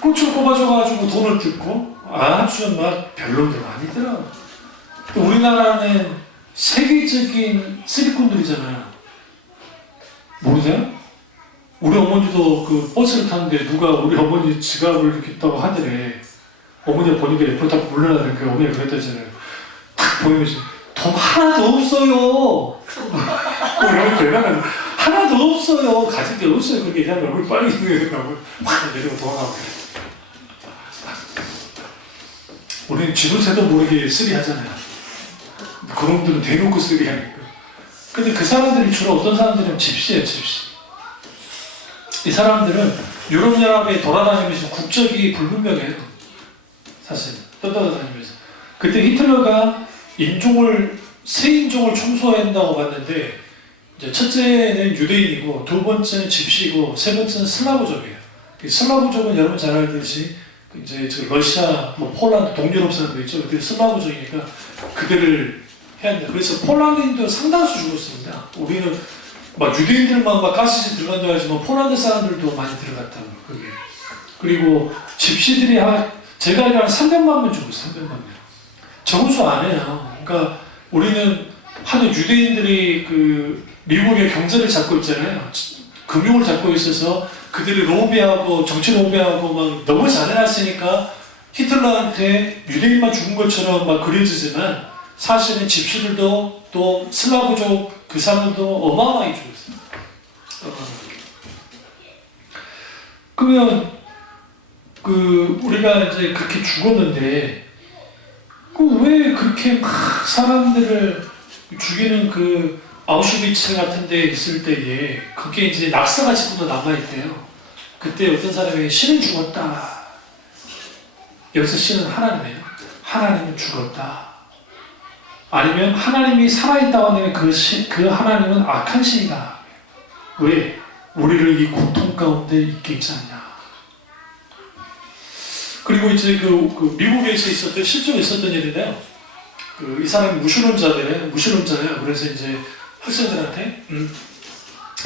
꽃을 꼽아줘가지고 돈을 뜯고 아주 막 별로들 많이 들어. 우리나라는 세계적인 쓰리꾼들이잖아요. 모르세요? 우리 어머니도 그 버스를 탔는데 누가 우리 어머니 지갑을 이렇게 있다고 하더래. 어머니가 보니까 옆으로 딱 물러나니까 어머니가 그랬다잖아요. 딱 보이면서 돈 하나도 없어요. 우리 어머니 대단한 하나도 없어요. 가진 게 없어요. 그렇게 얘기하면 얼굴 빨개지고 막 내리고 돌아가고. 우리는 쥐도새도 모르게 쓰리하잖아요. 그놈들은 대놓고 쓰리하니까. 근데 그 사람들이 주로 어떤 사람들이냐면 집시예요. 집시. 이 사람들은 유럽연합에 돌아다니면서 국적이 불분명해요. 사실 떠돌아다니면서. 그때 히틀러가 새 인종을 청소한다고 봤는데 이제 첫째는 유대인이고 두 번째는 집시고 세 번째는 슬라브족이에요. 슬라브족은 여러분 잘 알듯이 이제 러시아, 뭐 폴란드, 동유럽 사람들 있죠. 그들 슬라브족이니까 그들을 해야 한다. 그래서 폴란드인도 상당수 죽었습니다. 우리는 막 유대인들만 막 가스실 들어간 줄 알지만 폴란드 사람들도 많이 들어갔다고 그게. 그리고 집시들이 제가 알기로 한 300만 명 죽었어요. 300만 명. 적은 수 안 해요. 그러니까 우리는 하도 유대인들이 그 미국의 경제를 잡고 있잖아요. 금융을 잡고 있어서 그들이 로비하고 정치 로비하고 막 너무 잘해놨으니까 히틀러한테 유대인만 죽은 것처럼 막 그려지지만 사실은 집시들도 또 슬라브족 그 사람들도 어마어마하게 죽었어요. 그러면 그 우리가 이제 그렇게 죽었는데 왜 그렇게 막 사람들을 죽이는 그 아우슈비츠 같은 데 있을 때에 그게 이제 낙서가 지금도 남아있대요. 그때 어떤 사람이 신은 죽었다. 여기서 신은 하나님이에요. 하나님은 죽었다. 아니면 하나님이 살아있다고 하면 그 하나님은 악한 신이다. 왜? 우리를 이 고통 가운데 있게 있지 않냐. 그리고 이제 그 미국에서 실제로 있었던 일인데요. 이 사람이 무신론자예요. 그래서 이제 학생들한테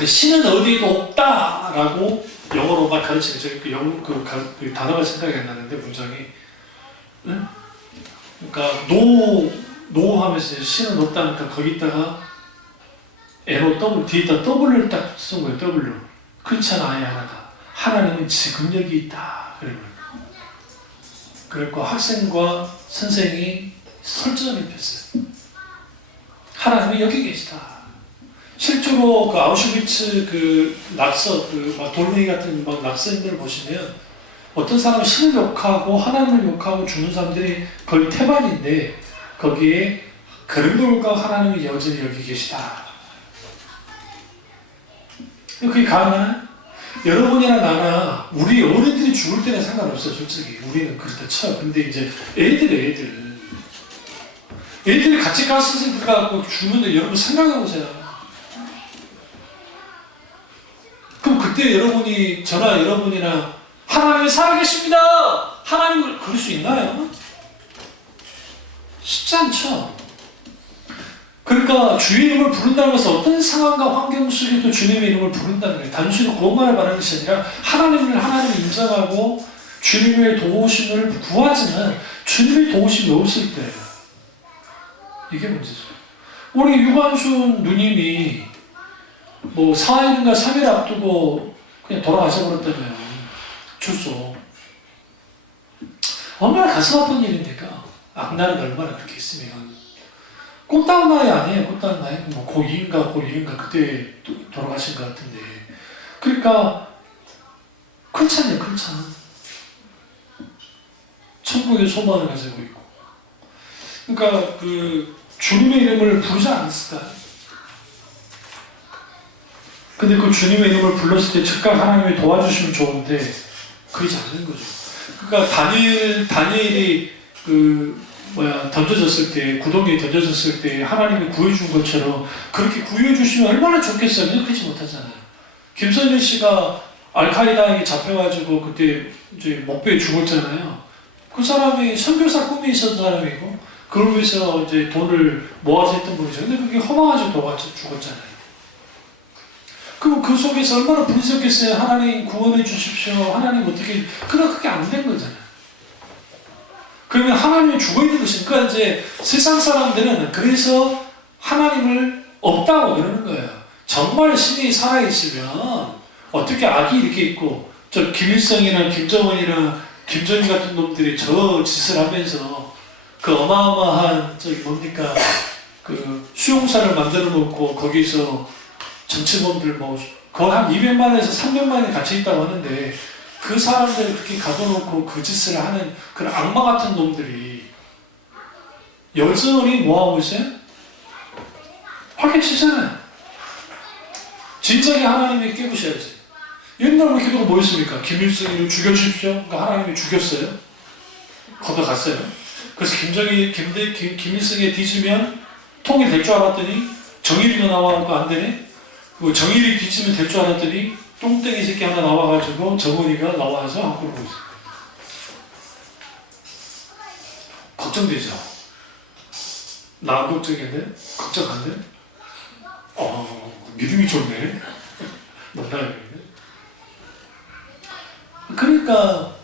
신은 어디에도 없다라고 영어로 막 가르치는 저기 그 단어가 생각이 안 나는데 문장이 그러니까 노 하면서 신은 없다니까 거기다가 NOW 뒤에다 W를 딱 쓴 거예요. W. 크리스찬 아예 하나가. 하나님은 지금력이 있다. 그리고 학생과 선생이 설전을 폈어요. 하나님은 여기 계시다. 실제로 그 아우슈비츠 그 낙서, 막 돌멩이 같은 막 낙서인들을 보시면 어떤 사람은 신을 욕하고 하나님을 욕하고 죽는 사람들이 거의 태반인데 거기에 그런 걸과 하나님이 여전히 여기 계시다. 그게 가능하나? 여러분이나 나나 우리 어른들이 죽을 때는 상관없어요. 솔직히 우리는 그렇다 쳐. 근데 이제 애들이 같이 가스실 들어가고 죽는데 여러분 생각해보세요. 그럼 그때 여러분이 저나 여러분이나 하나님이 살아계십니다. 하나님을 그럴 수 있나요? 쉽지 않죠. 그러니까 주의 이름을 부른다는 것은 어떤 상황과 환경 속에도 주님의 이름을 부른다는 거예요. 단순히 그것만을 말하는 것이 아니라 하나님을 인정하고 주님의 도우심을 구하지만 주님의 도우심이 없을 때 이게 문제죠. 우리 유관순 누님이 뭐 4일인가 3일 앞두고 그냥 돌아가셔버렸다고요. 출소. 얼마나 가슴 아픈 일입니까? 악날은 얼마나 그렇게 있으면. 꽃다운 나이 아니에요. 꽃다운 나이. 뭐 고2인가 고1인가 그때 돌아가신 것 같은데. 그러니까 큰찬이에요. 큰찬. 천국의 소망을 가지고 있고. 그러니까 그 주님의 이름을 부르지 않았을까? 근데 그 주님의 이름을 불렀을 때 즉각 하나님이 도와주시면 좋은데 그러지 않는 거죠. 그러니까 다니엘이 던져졌을 때, 구덩이에 던져졌을 때 하나님이 구해준 것처럼 그렇게 구해주시면 얼마나 좋겠어요. 생각하지 못하잖아요. 김선일 씨가 알카이다에게 잡혀가지고 그때 이제 목배에 죽었잖아요. 그 사람이 선교사 꿈이 있었던 사람이고 그걸 위해서 이제 돈을 모아서 했던 분이죠. 근데 그게 허망하게 죽었잖아요. 그럼 그 속에서 얼마나 분석했어요. 하나님 구원해 주십시오. 하나님 어떻게. 그러나 그게 안 된 거잖아요. 그러면 하나님이 죽어있는 것이니까 그러니까 이제 세상 사람들은 그래서 하나님을 없다고 그러는 거예요. 정말 신이 살아있으면 어떻게 악이 이렇게 있고 저 김일성이나 김정은이나 김정일 같은 놈들이 저 짓을 하면서 그 어마어마한 그 수용사를 만들어 놓고 거기서 정치범들 거의 한 200만에서 300만이 갇혀 있다고 하는데 그 사람들을 그렇게 가둬놓고 그 짓을 하는 그런 악마 같은 놈들이 여전히 뭐하고 있어요? 활개치잖아요. 진작에 하나님이 깨부셔야지. 옛날 기도가 뭐였습니까? 김일성을 죽여주십시오. 그러니까 하나님이 죽였어요. 걷어갔어요. 그래서 김일성에 뒤지면 통일될 줄 알았더니 정일이가 나와갖고 안 되네. 그 정일이 뒤지면 될 줄 알았더니 똥땡이 새끼 하나 나와가지고 정원이가 나와서 안 그러고 있어요. 걱정되죠? 나 안 걱정인데? 걱정 안 돼? 믿음이 좋네. 농담이네. 그러니까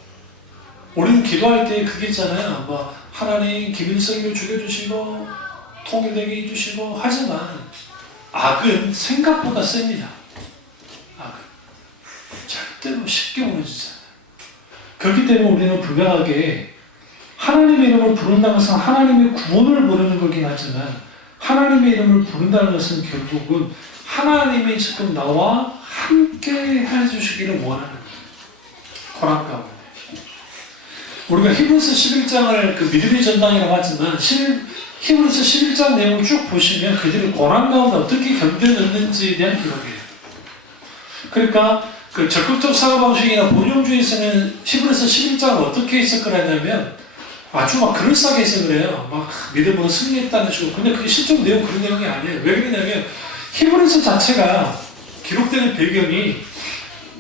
우리는 기도할 때 그게 있잖아요. 뭐 하나님 김일성을 죽여주시고 통일되게 해주시고 하지만 악은 생각보다 셉니다. 악은 절대로 쉽게 무너지지 않아요. 그렇기 때문에 우리는 분명하게 하나님의 이름을 부른다는 것은 하나님의 구원을 부르는 거긴 하지만 하나님의 이름을 부른다는 것은 결국은 하나님이 지금 나와 함께 해주시기를 원하는 거예요. 고난 가운데. 우리가 히브리서 11장을 그 믿음의 전당이라고 하지만 히브리서 11장 내용을 쭉 보시면 그들이 고난 가운데 어떻게 견뎌냈는지에 대한 기록이에요. 그러니까 그 적극적 사고방식이나 본용주의에서는 히브리서 11장을 어떻게 해석을 하냐면 아주 막 그럴싸하게 해석을 해요. 막 믿음으로 승리했다는 식으로. 근데 그게 실제 내용 그런 내용이 아니에요. 왜 그러냐면 히브리서 자체가 기록되는 배경이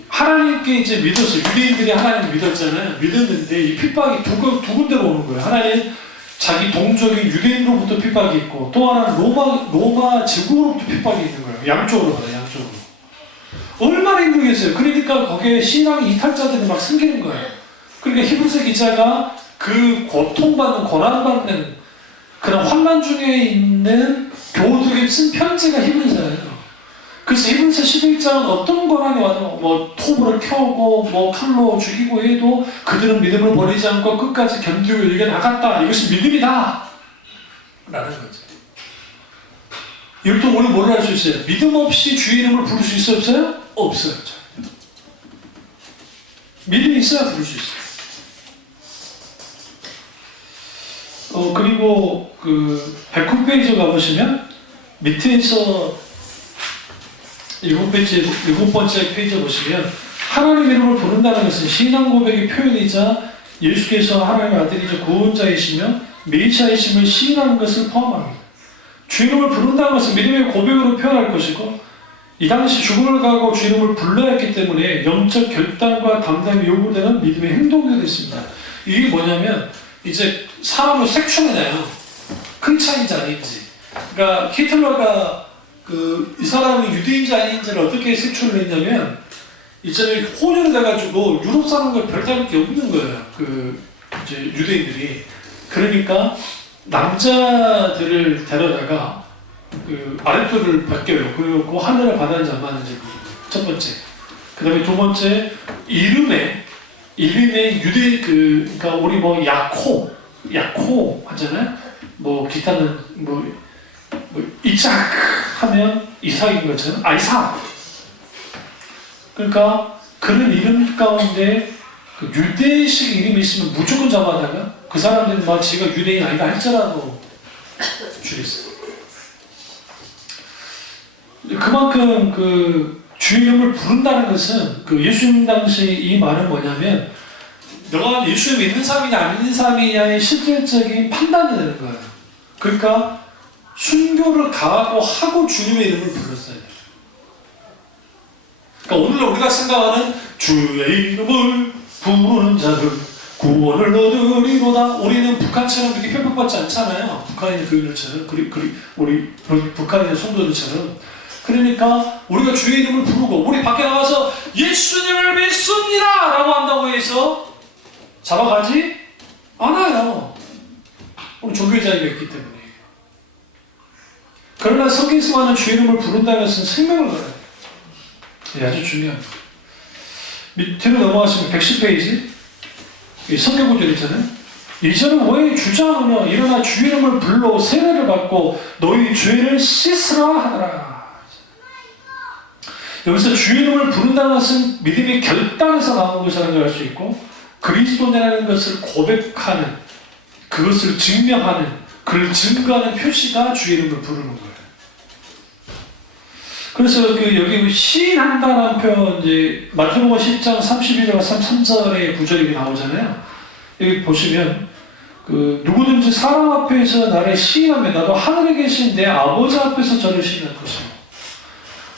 하나님께 이제 믿었어요. 유대인들이 하나님을 믿었잖아요. 믿었는데 이 핍박이 두 군데로 오는 거예요. 하나는 자기 동족인 유대인으로부터 핍박이 있고 또 하나는 로마 제국으로부터 핍박이 있는 거예요. 양쪽으로 가요. 양쪽으로. 얼마나 힘들겠어요. 그러니까 거기에 신앙 이탈자들이 막 생기는 거예요. 그러니까 히브리서 기자가 그 고통받는 고난받는 그런 환난 중에 있는 교우들에게 쓴 편지가 히브리서예요. 그래서 히브리서 11장은 어떤 고난이 와도 뭐 톱으로 켜고 뭐 칼로 죽이고 해도 그들은 믿음을 버리지 않고 끝까지 견디고 이겨나갔다. 이것이 믿음이다 라는 거죠. 이걸 또 우리 뭘 할 수 있어요? 믿음 없이 주의 이름을 부를 수 있어요? 없어요? 없어요. 믿음이 있어야 부를 수 있어요. 그리고 그 109페이지 가보시면 밑에서 7번째 페이지 보시면 하나님 이름을 부른다는 것은 신앙 고백의 표현이자 예수께서 하나님의 아들이자 구원자이시며 메시아이심을 시인하는 것을 포함합니다. 주 이름을 부른다는 것은 믿음의 고백으로 표현할 것이고 이 당시 죽음을 가고 주 이름을 불러야 했기 때문에 영적 결단과 담담이 요구되는 믿음의 행동이 됐습니다. 이게 뭐냐면 이제 사람을 색출해내요. 큰 차이인지 아닌지. 그러니까 히틀러가 이 사람이 유대인지 아닌지를 어떻게 색출을 했냐면 이제 혼혈돼가지고 유럽 사람과 별다를 게 없는 거예요. 이제 유대인들이. 그러니까 남자들을 데려다가 아랫돌을 벗겨요. 그리고 그 하늘을 받았는지 안 받았는지 첫 번째. 그 다음에 두 번째 이름에 유대 그러니까 우리 뭐 야코 하잖아요. 뭐 기타는 뭐 이삭 하면 이삭인 것처럼 이삭. 그러니까 그런 이름 가운데 그 유대식 이름이 있으면 무조건 잡아다가 그 사람들은 막 지가 유대인 아니다 할지라도 죽였어요. 그만큼 주 이름을 부른다는 것은 예수님 당시 이 말은 뭐냐면 너가 예수를 믿는 사람이냐 안 믿는 사람이냐의 실질적인 판단이 되는 거예요. 그러니까 순교를 각오하고 주님의 이름을 불렀어야 돼요. 그러니까 오늘 우리가 생각하는 주의 이름을 부르는 자들 구원을 얻으리로다. 우리는 북한처럼 그렇게 편법받지 않잖아요. 북한인의 교인들처럼 우리 북한인의 성도들처럼. 그러니까 우리가 주의 이름을 부르고 우리 밖에 나가서 예수님을 믿습니다 라고 한다고 해서 잡아가지 않아요. 우리 종교자가 있기 때문에. 그러나 성경에서 말하는 주의 이름을 부른다는 것은 생명을 걸어요. 아주 중요합니다. 밑으로 넘어가시면 110페이지 성경 구절 있잖아요. 이제는 왜 주저하느냐 일어나 주의 이름을 불러 세례를 받고 너희 죄를 씻으라 하더라. 여기서 주의 이름을 부른다는 것은 믿음의 결단에서 나오는 것이라는 걸 알 수 있고 그리스도인이라는 것을 고백하는 그것을 증명하는 그를 증거하는 표시가 주의 이름을 부르는 거예요. 그래서 여기 시인한다는 표현 이제 마태복음 10장 31절과 33절의 구절이 나오잖아요. 여기 보시면 누구든지 사람 앞에서 나를 시인하면 나도 하늘에 계신 내 아버지 앞에서 저를 시인할 것이고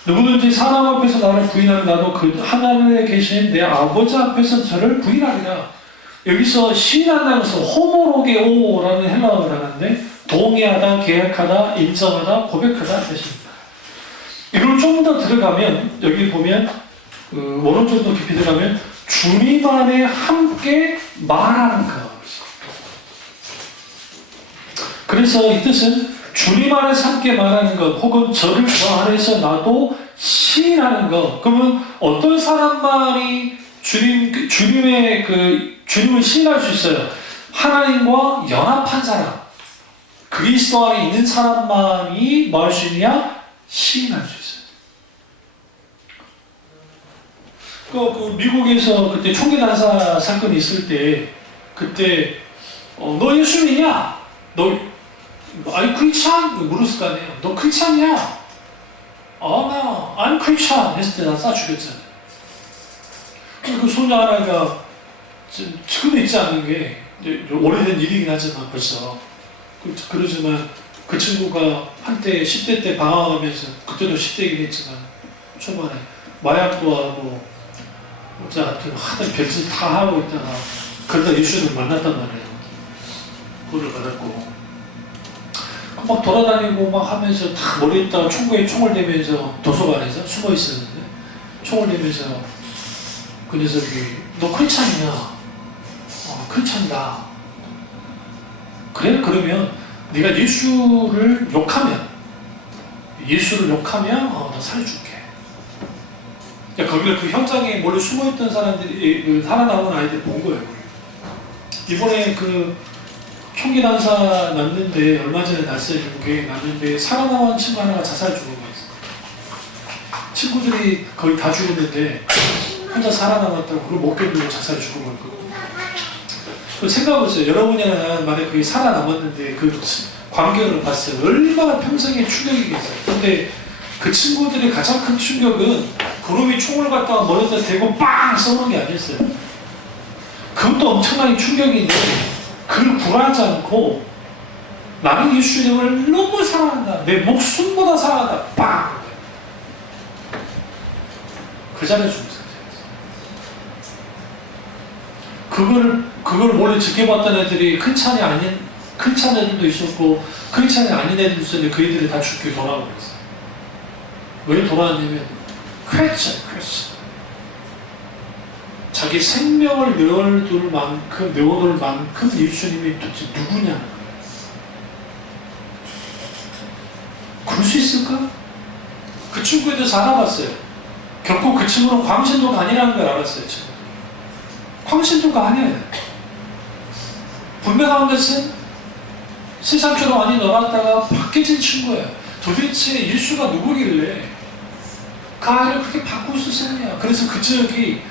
누구든지 사람 앞에서 나를 부인하면 나도 그 하늘에 계신 내 아버지 앞에서 저를 부인하리라. 여기서 시인한다는 것은 호모로게오라는 헬라어를 하는데 동의하다, 계약하다, 인정하다, 고백하다 뜻입니다. 이걸 좀 더 들어가면 여기 보면 오른쪽 더 깊이 들어가면 주님 안에 함께 말하는 것. 그래서 이 뜻은 주님 안에서 함께 말하는 것 혹은 저를 저 안에서 나도 시인하는 것. 그러면 어떤 사람만이 주님의 주님을 시인할 수 있어요? 하나님과 연합한 사람, 그리스도 안에 있는 사람만이 뭐 할 수 있냐? 시인할 수 있어요. 미국에서 그때 총기 난사 사건이 있을 때 그때 너 예수 믿냐? 너 아니 크리스찬 물었을 거 아니에요. 너 크리스찬이야? 나 I'm 크리스찬 했을 때 나 쏴 죽였잖아요. 그 소녀 하나가 지금 있지 않는 게 이제 오래된 일이긴 하지만 벌써 그러지만 그 친구가 한때 10대 때 방황하면서 그때도 10대이긴 했지만 초반에 마약도 하고 자 하여튼 별짓 다 하고 있다가 그러다 예수님을 만났단 말이에요. 구원을 받았고 막 돌아다니고 막 하면서 다 머리에다가 총구에 총을 대면서 도서관에서 숨어 있었는데 총을 대면서 그 녀석이 너 크리스찬이냐? 크리스찬이다. 그래? 그러면 네가 예수를 욕하면 너 살려줄게. 거기를 그 현장에 몰래 숨어있던 사람들이 그 살아남은 아이들 본 거예요. 이번에 그 총기 난사 났는데 얼마 전에 났어요. 미국에 났는데 살아남은 친구 하나가 자살 죽은 거였어요. 친구들이 거의 다 죽었는데 혼자 살아남았다고 그걸 못 견디고 자살 죽은 거였거든요. 생각해보세요. 여러분이나 만약에 그게 살아남았는데 그 광경을 봤어요. 얼마나 평생의 충격이겠어요. 근데 그 친구들의 가장 큰 충격은 그놈이 총을 갖다가 머리에다 대고 빵 쏘는 게 아니었어요. 그것도 엄청나게 충격인데 그걸 굴하지 않고 나는 예수님을 너무 사랑한다. 내 목숨보다 사랑한다. 빵! 그 자리에 죽었어요. 그걸 몰래 지켜봤던 애들이 큰 찬이 애들도 있었고 큰 찬이 아닌 애들도 있었는데 그 애들이 다 죽게 돌아오고 왜 돌아왔냐면 퀘스천 자기 생명을 내어둘 만큼 예수님이 도대체 누구냐는 거예요. 그럴 수 있을까? 그 친구에 대해서 알아봤어요. 결코 그 친구는 광신도가 아니라는 걸 알았어요. 광신도가 아니에요. 분명한 것은 세상처럼 많이 놀았다가 바뀌어진 친구예요. 도대체 예수가 누구길래 그 아이를 그렇게 바꿀 수 있었냐. 그래서 그 지역이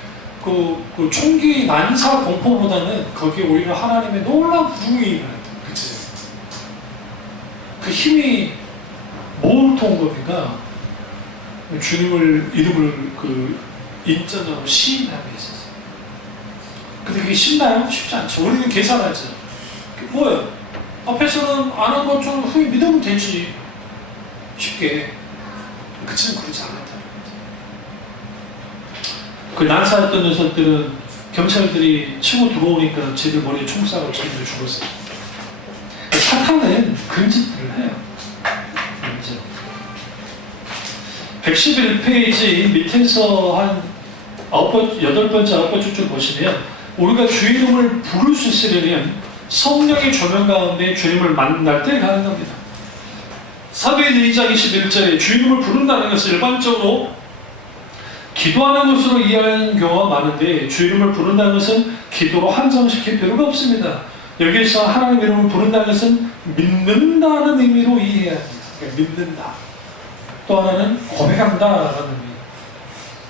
그 총기 난사 공포보다는 거기에 오히려 하나님의 놀라운 부흥이 일어났다. 그 지역. 그 힘이 뭘부터 온 겁니까? 주님을 이름을 인정하고 시인하게 했었어요. 근데 그게 쉽나요? 쉽지 않죠. 우리는 계산하죠. 뭐예요? 앞에서는 아는 것처럼 후에 믿으면 되지. 쉽게. 그치는 그렇지 않았다. 그 난사했던 녀석들은 경찰들이 치고 들어오니까 쟤들 머리에 총 쏴고 쟤들 죽었어요. 사탄은 그런 짓들을 해요. 111페이지 밑에서 한 8번째, 9번째 쭉 보시면 우리가 주 이름을 부를 수 있으려면 성령의 조명 가운데 주님을 만날 때 가는 겁니다. 사도행전 2장 21절에 주 이름을 부른다는 것을 일반적으로 기도하는 것으로 이해하는 경우가 많은데 주 이름을 부른다는 것은 기도로 한정시킬 필요가 없습니다. 여기에서 하나님 이름을 부른다는 것은 믿는다는 의미로 이해해야 합니다. 그러니까 믿는다. 또 하나는 고백한다라는 의미.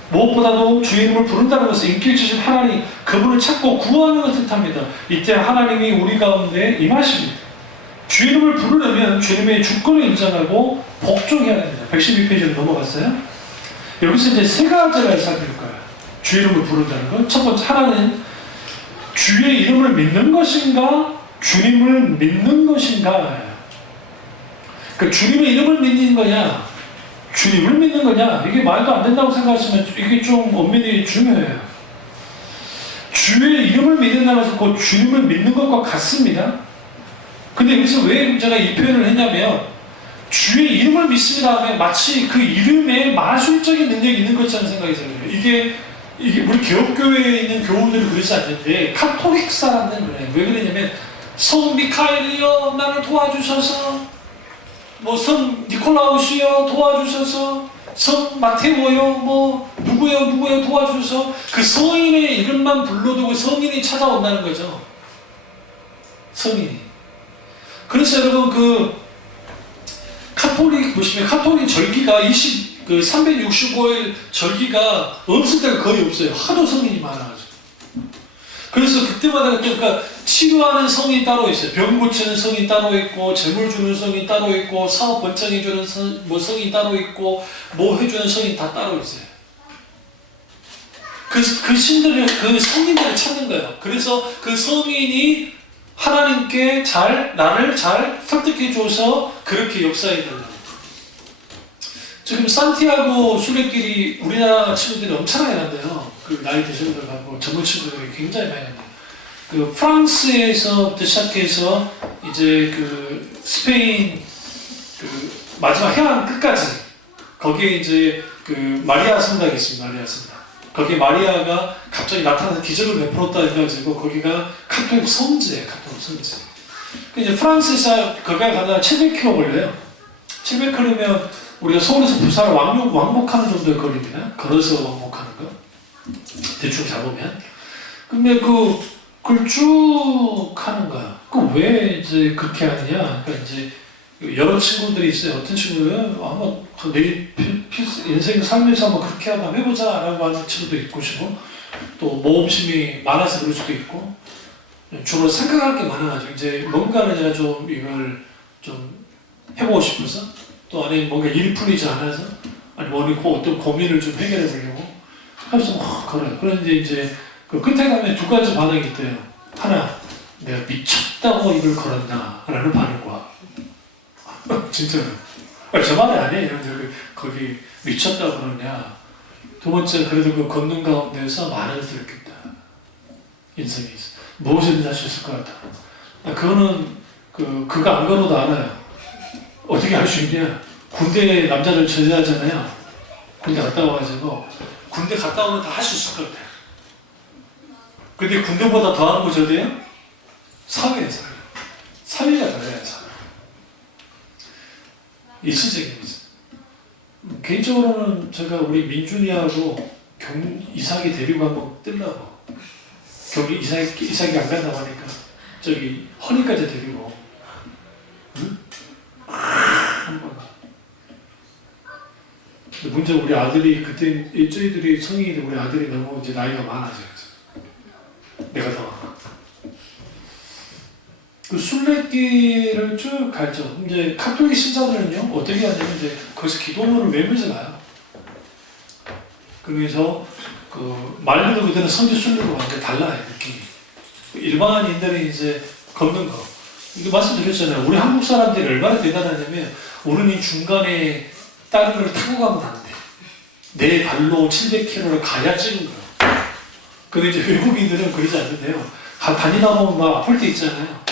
무엇보다도 주의 이름을 부른다는 것은 인기 주신 하나님, 그분을 찾고 구하는 것을 뜻합니다. 이때 하나님이 우리 가운데 임하십니다. 주의 이름을 부르려면 주님의 주권을 인정하고 복종해야 됩니다. 112페이지로 넘어갔어요. 여기서 이제 세 가지를 살필 거예요. 주의 이름을 부른다는 것. 첫 번째, 하나는 주의 이름을 믿는 것인가, 주님을 믿는 것인가. 그 주님의 이름을 믿는 거냐, 주님을 믿는 거냐, 이게 말도 안 된다고 생각하시면 이게 좀 엄밀히 중요해요. 주의 이름을 믿는다는 것은 곧 주님을 믿는 것과 같습니다. 근데 여기서 왜 제가 이 표현을 했냐면 주의 이름을 믿습니다 하면 마치 그 이름에 마술적인 능력이 있는 것처럼 생각이 들어요. 이게 우리 개혁교회에 있는 교우들은 그러지 않는데 카톨릭 사람들은 그래요. 왜 그러냐면 성 미카엘이여 나를 도와주셔서, 뭐 성 니콜라우스여 도와주셔서, 성 마테오여 뭐 누구여 도와주셔서 그 성인의 이름만 불러두고 성인이 찾아온다는 거죠. 성인이. 그래서 여러분 그 카톨릭 보시면 카톨릭 절기가 365일 절기가 없을 때가 거의 없어요. 하도 성인이 많아가지고. 그래서 그때마다 그러니까 치료하는 성이 따로 있어요. 병 고치는 성이 따로 있고, 재물 주는 성이 따로 있고, 사업 번창해 주는 성이 따로 있고, 뭐 해주는 성이 다 따로 있어요. 그 신들을, 그 성인들을 찾는 거예요. 그래서 그 성인이 하나님께 나를 잘 설득해 줘서 그렇게 역사해 달라고. 지금 산티아고 순례길이 우리나라 친구들이 엄청나게 난대요. 그 나이 드신 분들 가고 젊은 친구들이 굉장히 많이 난대요. 그 프랑스에서부터 시작해서 이제 그 스페인 그 마지막 해안 끝까지 거기에 이제 그 마리아 성당이 있습니다. 마리아 성당. 거기에 마리아가 갑자기 나타나서 기적을 베풀었다 해가지고 거기가 카톨릭 성지예요. 카톨릭 성지. 이제 프랑스에서 거기가 가다 700km 걸려요. 700km면 우리가 서울에서 부산을 왕복하는 정도의 거리입니다. 걸어서 왕복하는 거. 대충 잡으면. 근데 그걸 쭉 하는 거야. 왜 이제 그렇게 하느냐? 그러니까 이제 여러 친구들이 있어요. 어떤 친구들은 한번 내 인생 삶에서 한번 그렇게 한번 해보자라고 하는 친구도 있고, 또 모험심이 많아서 그럴 수도 있고, 주로 생각할 게 많아가지고 이제 뭔가를 내가 좀 이걸 좀 해보고 싶어서, 또 아니면 뭔가 일이 풀리지 않아서, 아니면 어떤 고민을 좀 해결해 보려고 하면서 그래. 그런데 이제 그 끝에 가면 두 가지 반응이 있대요. 하나, 내가 미쳤다고 이걸 걸었나 라는 반응과 진짜로 저 말이 아니에요. 거기 미쳤다고 그러냐. 두 번째, 그래도 그 걷는 가운데서 많은 것을 느꼈다. 인생에 있어. 무엇이든지 할 수 있을 것 같다. 그거는 그거 안 걸어도 알아요. 어떻게 할 수 있냐. 군대 남자들 제대하잖아요. 군대 갔다 와가지고 군대 갔다 오면 다 할 수 있을 것 같아요. 근데 군대보다 더 하는 거 저도요? 사회예요, 사회. 사회가 달라요, 사회. 일시적입니다. 개인적으로는 제가 우리 민준이하고 이삭이 데리고 한번 뜨려고. 경기 이삭이 안 간다고 하니까 저기 허니까지 데리고 응? 한번. 문제 우리 아들이 그때 저희들이 성인이 돼 우리 아들이 너무 이제 나이가 많아져요. 내가 더 그 순례길을 쭉 가죠. 이제 카톨릭 신자들은요 어떻게 하냐면 이제 거기서 기도문을 외우면서 가요. 그래서 말 그대로 그때는 성지 순례로 완전히 달라요, 느낌이. 일반인들이 이제 걷는 거. 이거 말씀드렸잖아요. 우리 한국 사람들이 얼마나 대단하냐면 우리는 중간에 다른 걸 타고 가면 안 돼. 내 발로 700km를 가야 찍은 거예요. 근데 이제 외국인들은 그러지 않는데요. 다니다 보면 막 아플 때 있잖아요.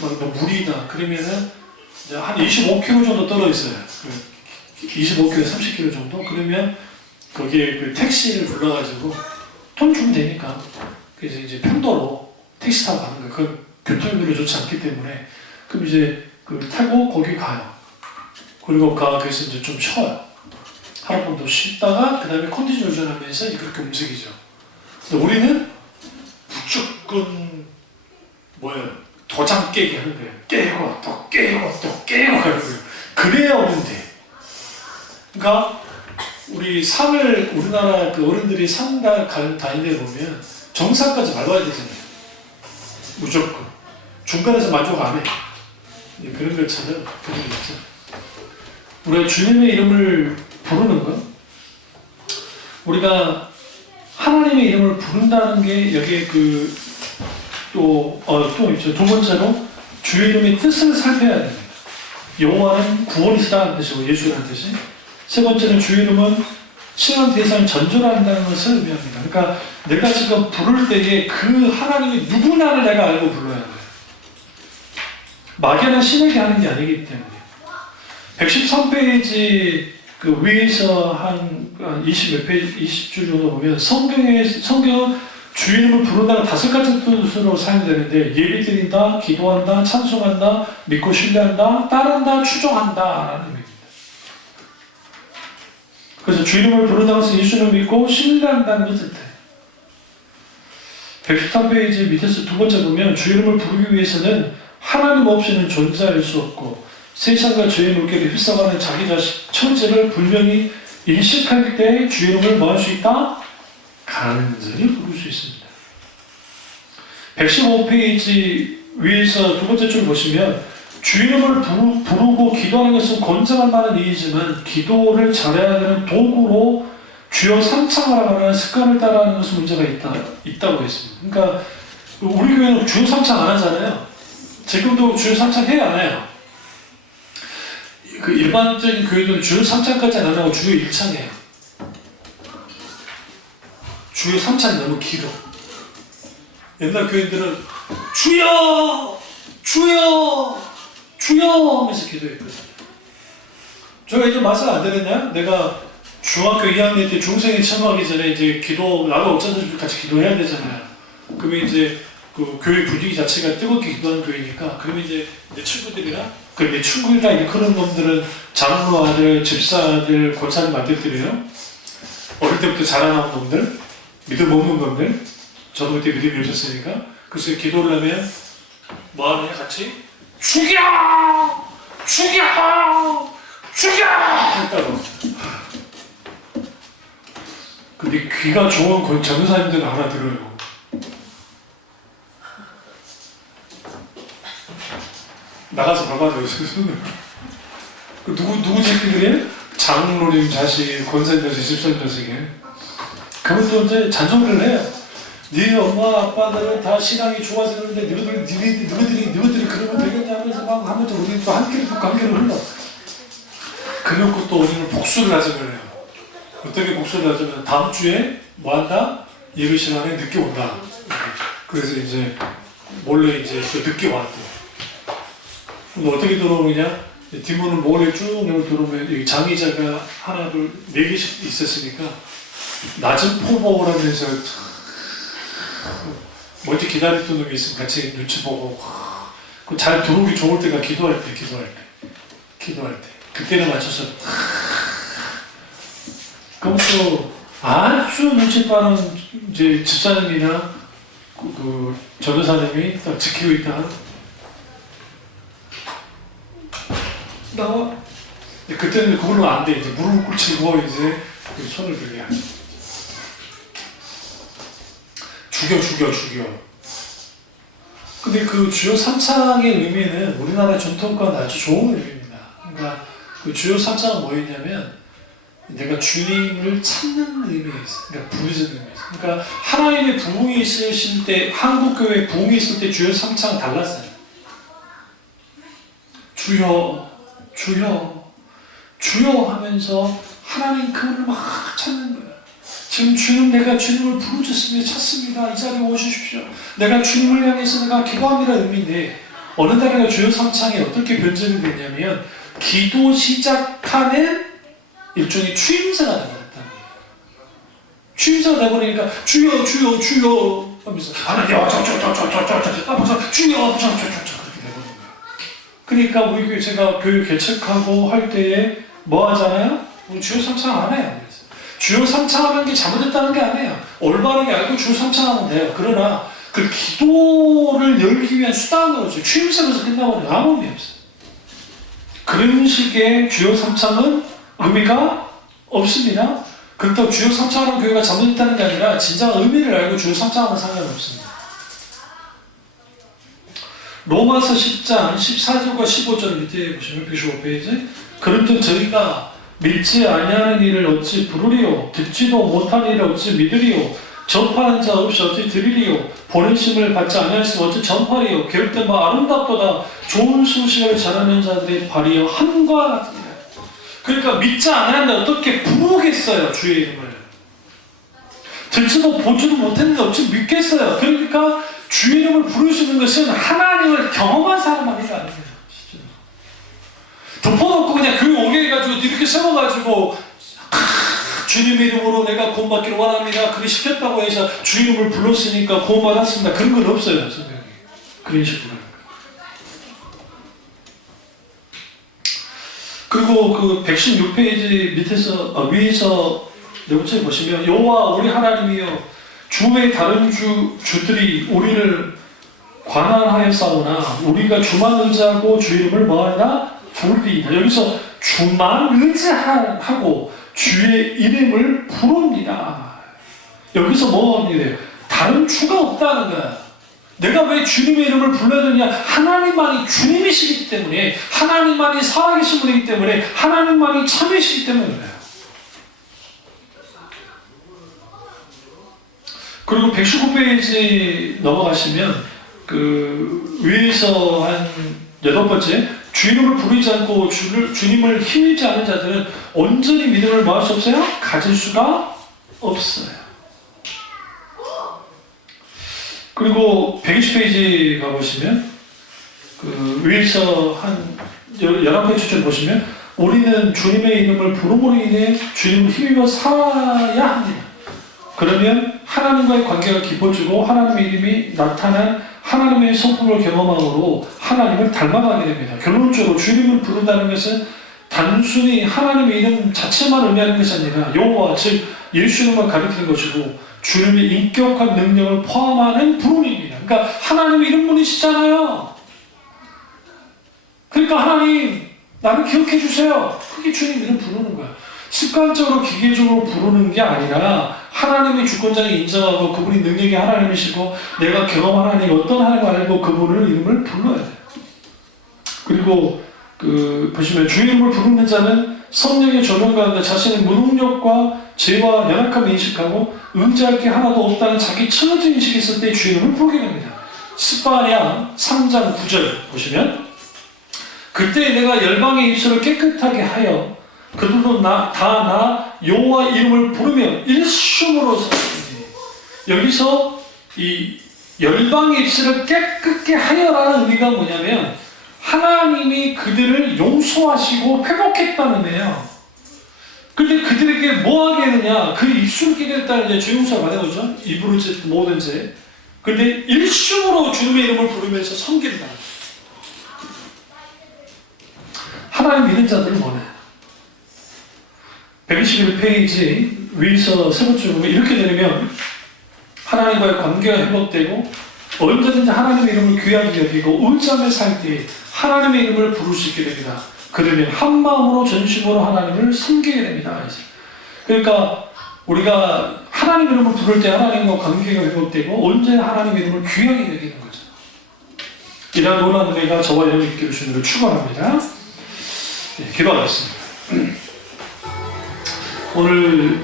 막 물이다. 그러면은 이제 한 25km 정도 떨어 있어요. 25km, 30km 정도? 그러면 거기에 그 택시를 불러가지고 돈 주면 되니까. 그래서 이제 편도로 택시 타고 가는 거예요. 그 교통비로 좋지 않기 때문에. 그럼 이제 타고 거기 가요. 그리고 그래서 이제 좀 쉬어요. 하루 정도 쉬다가 그 다음에 컨디션 조절하면서 그렇게 움직이죠. 근데 우리는 무조건 도장 깨기 하는 거예요. 깨고 또 깨고 또 깨고 하는 거예요. 그래야 오는데. 그러니까 우리 산을 우리나라 어른들이 산 다니는 보면 정상까지 밟아야 되잖아요. 무조건. 중간에서 만족 안 해. 그런 것처럼 그런 게 있죠. 우리가 주님의 이름을 부르는 것, 우리가 하나님의 이름을 부른다는 게 여기에 또 있죠. 두 번째로 주의 이름의 뜻을 살펴야 됩니다. 여호와는 구원이시다는 뜻이고 예수라는 뜻이. 세 번째는 주의 이름은 칭한 대상을 전조한다는 것을 의미합니다. 그러니까 내가 지금 부를 때에 그 하나님이 누구나를 내가 알고 불러야 돼요. 막연한 신에게 하는 게 아니기 때문에. 113페이지 위에서 한 20몇 페이지, 20줄 정도 보면 성경은 주의 이름을 부른다는 5가지 뜻으로 사용되는데 예배 드린다, 기도한다, 찬송한다, 믿고 신뢰한다, 따른다, 추종한다 라는 의미입니다. 그래서 주의 이름을 부른다는 것은 예수를 믿고 신뢰한다는 것을 뜻해요. 113페이지 밑에서 두 번째 보면 주의 이름을 부르기 위해서는 하나님 없이는 존재할 수 없고 세상과 죄의 물결이 휩싸가는 자기 자식 천재를 분명히 인식할 때 주의 이름을 뭐 할 수 있다? 간절히 부를 수 있습니다. 115페이지 위에서 두 번째 줄 보시면 주의 이름을 부르고 기도하는 것은 권장할 만한 일이지만 기도를 잘해야 되는 도구로 주여 삼창하라는 습관을 따라하는 것은 문제가 있다고 했습니다. 그러니까 우리 교회는 주여 삼창 안 하잖아요. 지금도 주여 삼창 해야 안 해요. 일반적인 교회들은 주여 3창까지 안 하고 주여 1창이에요. 주여 3창이 너무 길어. 옛날 교회들은 주여! 주여! 주여! 하면서 기도했거든요. 제가 이제 말씀 안 드렸나요? 내가 중학교 2학년 때 중생에 처음하기 전에 이제 나도 어쩌다 같이 기도해야 되잖아요. 그러면 이제 그 교회 분위기 자체가 뜨겁게 기도하는 교회니까, 그러면 이제 내 친구들이랑 내 친구들 다 일그는 놈들은 장로 아들, 집사 아들, 권사님 아들들이에요. 어릴 때부터 자라나온 놈들, 믿음 없는 놈들. 저도 그때 믿음이 없었으니까. 그래서 기도를 하면 뭐 하느냐 같이 죽여! 죽여! 죽여! 했다고. 근데 귀가 좋은 전도사님들은 알아들어요. 나가서 봐봐요. 누구 새끼들이에요? 장로님 자식, 권사님 자식, 집사님 자식이에요. 그분도 이제 잔소리를 해요. 네 엄마 아빠들은 다 신앙이 좋아서 그러는데 너희들이 그러면 되겠냐 하면서 막 하면서 우리 또 한끼를 흘러. 그래놓고 또 우리는 복수를 하자고 해요. 어떻게 복수를 하자면 다음 주에 뭐 한다? 예배 시간에 늦게 온다. 그래서 이제 몰래 이제 또 늦게 왔대. 근데 어떻게 들어오느냐? 뒷문을 몰래 쭉 열고 들어오면 여기 장의자가 하나 둘 네 개씩 있었으니까 낮은 포복을 하면서 먼저 기다렸던 놈이 있으면 같이 눈치 보고 잘 들어오기 좋을 때가 기도할 때 그때를 맞춰서 그럼 또 아주 눈치 빠른 이제 집사님이나 그 전도사님이 딱 지키고 있다가 나와. 그때는 그걸로 안 돼. 이제 무릎을 꿇치고 이제 손을 들게 하죠. 죽여. 근데 그 주요 3창의 의미는 우리나라 전통과는 아주 좋은 의미입니다. 그러니까 그 주요 3창은 뭐였냐면 내가 주님을 찾는 의미가 있어요. 그러니까 부르짖는 의미가 있어요. 그러니까 하나님의 부흥이 있으실 때, 한국교회 부흥이 있을 때 주요 3창은 달랐어요. 주여 하면서 하나님 그분을 막 찾는 거예요. 지금 내가 주님을 부르짖습니다. 찾습니다. 이 자리에 오셔주십시오. 내가 주님을 향해서 내가 기도합니다 의미인데, 어느 날에가 주요 3창이 어떻게 변질이 되냐면 기도 시작하는 일종의 추임새가 되버렸다는 거예요. 추임새가 되버리니까 주여 하면서 하나님 주여 그렇게 되버린 거예요. 그러니까 우리 교회 제가 교회 개척하고 할 때에 뭐 하잖아요? 우리 주요 3창 안 해요. 주요 3창 하는 게 잘못됐다는 게 아니에요. 올바르게 알고 주요 3창 하면 돼요. 그러나 그 기도를 열기 위한 수단으로서 추임새로서 끝나버리면 아무 의미 없어요. 그런 식의 주요 3창은 의미가 없습니다. 그렇다고 주요 3창 하는 교회가 잘못됐다는 게 아니라 진짜 의미를 알고 주요 3창 하면 상관이 없습니다. 로마서 10장 14절과 15절 밑에 보시면 115페이지 그런즉 저희가 믿지 아니하는 일을 어찌 부르리요 듣지도 못한 일을 어찌 믿으리요 전파하는 자 없이 어찌 들으리요 보내심을 받지 아니하였으면 어찌 전파리요 계획된 바 아름답도다 좋은 소식을 전하는 자들의 발이여 한과 같으니라. 그러니까 믿지 않았는데 어떻게 부르겠어요 주의 이름을. 듣지도 보지도 못했는데 어찌 믿겠어요. 그러니까 주의 이름을 부르시는 것은 하나님을 경험한 사람만이 아니에요. 덮어놓고 그냥 교회 오게 해가지고 이렇게 세워가지고 주님의 이름으로 내가 구원받기를 원합니다. 그게 시켰다고 해서 주 이름을 불렀으니까 구원받았습니다. 그런 건 없어요. 선생님. 그런 식으로. 그리고 그 116페이지 밑에서 위에서 네 번째 보시면 여호와 우리 하나님이여 주의 다른 주들이 우리를 관할하였사오나 우리가 주만 의지하고 주 이름을 뭐하나 부르리이다. 여기서 주만 의지하고 주의 이름을 부릅니다. 여기서 뭐합니까? 다른 주가 없다는 거야. 내가 왜 주님의 이름을 불러야 되냐? 하나님만이 주님이시기 때문에, 하나님만이 살아계신 분이기 때문에, 하나님만이 참이시기 때문에 그래요. 그리고 119페이지 넘어가시면 그 위에서 한 8번째 주 이름을 부르지 않고 주님을 힘입지 않은 자들은 온전히 믿음을 뭐 할 수 없어요? 가질 수가 없어요. 그리고 120페이지 가보시면 그 위에서 한 11페이지쯤 보시면 우리는 주님의 이름을 부름으로 인해 주님을 힘입어 살아야 합니다. 그러면 하나님과의 관계가 깊어지고 하나님의 이름이 나타난 하나님의 성품을 경험함으로 하나님을 닮아가게 됩니다. 결론적으로 주 이름을 부른다는 것은 단순히 하나님의 이름 자체만 의미하는 것이 아니라 여호와 즉 예수 이름을 가리키는 것이고 주님의 인격한 능력을 포함하는 부름입니다. 그러니까 하나님의 이름분이시잖아요. 그러니까 하나님 나를 기억해 주세요. 그게 주님 이름 부르는 거야. 습관적으로 기계적으로 부르는 게 아니라 하나님의 주권자에 인정하고 그분이 능력이 하나님이시고 내가 경험한 하나님 어떤 하나님을 알고 그분을 이름을 불러야 돼요. 그리고 보시면 주 이름을 부르는 자는 성령의 조명 가운데 자신의 무능력과 죄와 연약함을 인식하고 의지할 게 하나도 없다는 자기 처지 인식이 있을 때 주 이름을 부르게 됩니다. 스바냐 3장 9절 보시면 그때 내가 열방의 입술을 깨끗하게 하여 그들도 나 여호와 이름을 부르며 일심으로 살았으니 여기서 이 열방의 입술을 깨끗게 하여라는 의미가 뭐냐면 하나님이 그들을 용서하시고 회복했다는 거예요. 근데 그들에게 뭐 하게 했느냐? 그 입술을 깨게 했다는 이제 죄용서가 받은 거죠. 입으로 모든 죄. 근데 일심으로 주님의 이름을 부르면서 섬긴다. 하나님 믿는 자들은 뭐냐? 121페이지 위에서 세 번째 보면 이렇게 되면 하나님과의 관계가 회복되고 언제든지 하나님의 이름을 귀하게 여기고 의지하며 살 때 하나님의 이름을 부를 수 있게 됩니다. 그러면 한 마음으로 전심으로 하나님을 섬기게 됩니다. 그러니까 우리가 하나님 이름을 부를 때 하나님과 관계가 회복되고 언제나 하나님의 이름을 귀하게 여기는 거죠. 이러한 놀라운 은혜가 저와 여러분이 있기를 주님으로 축원합니다. 네, 기도하겠습니다. 오늘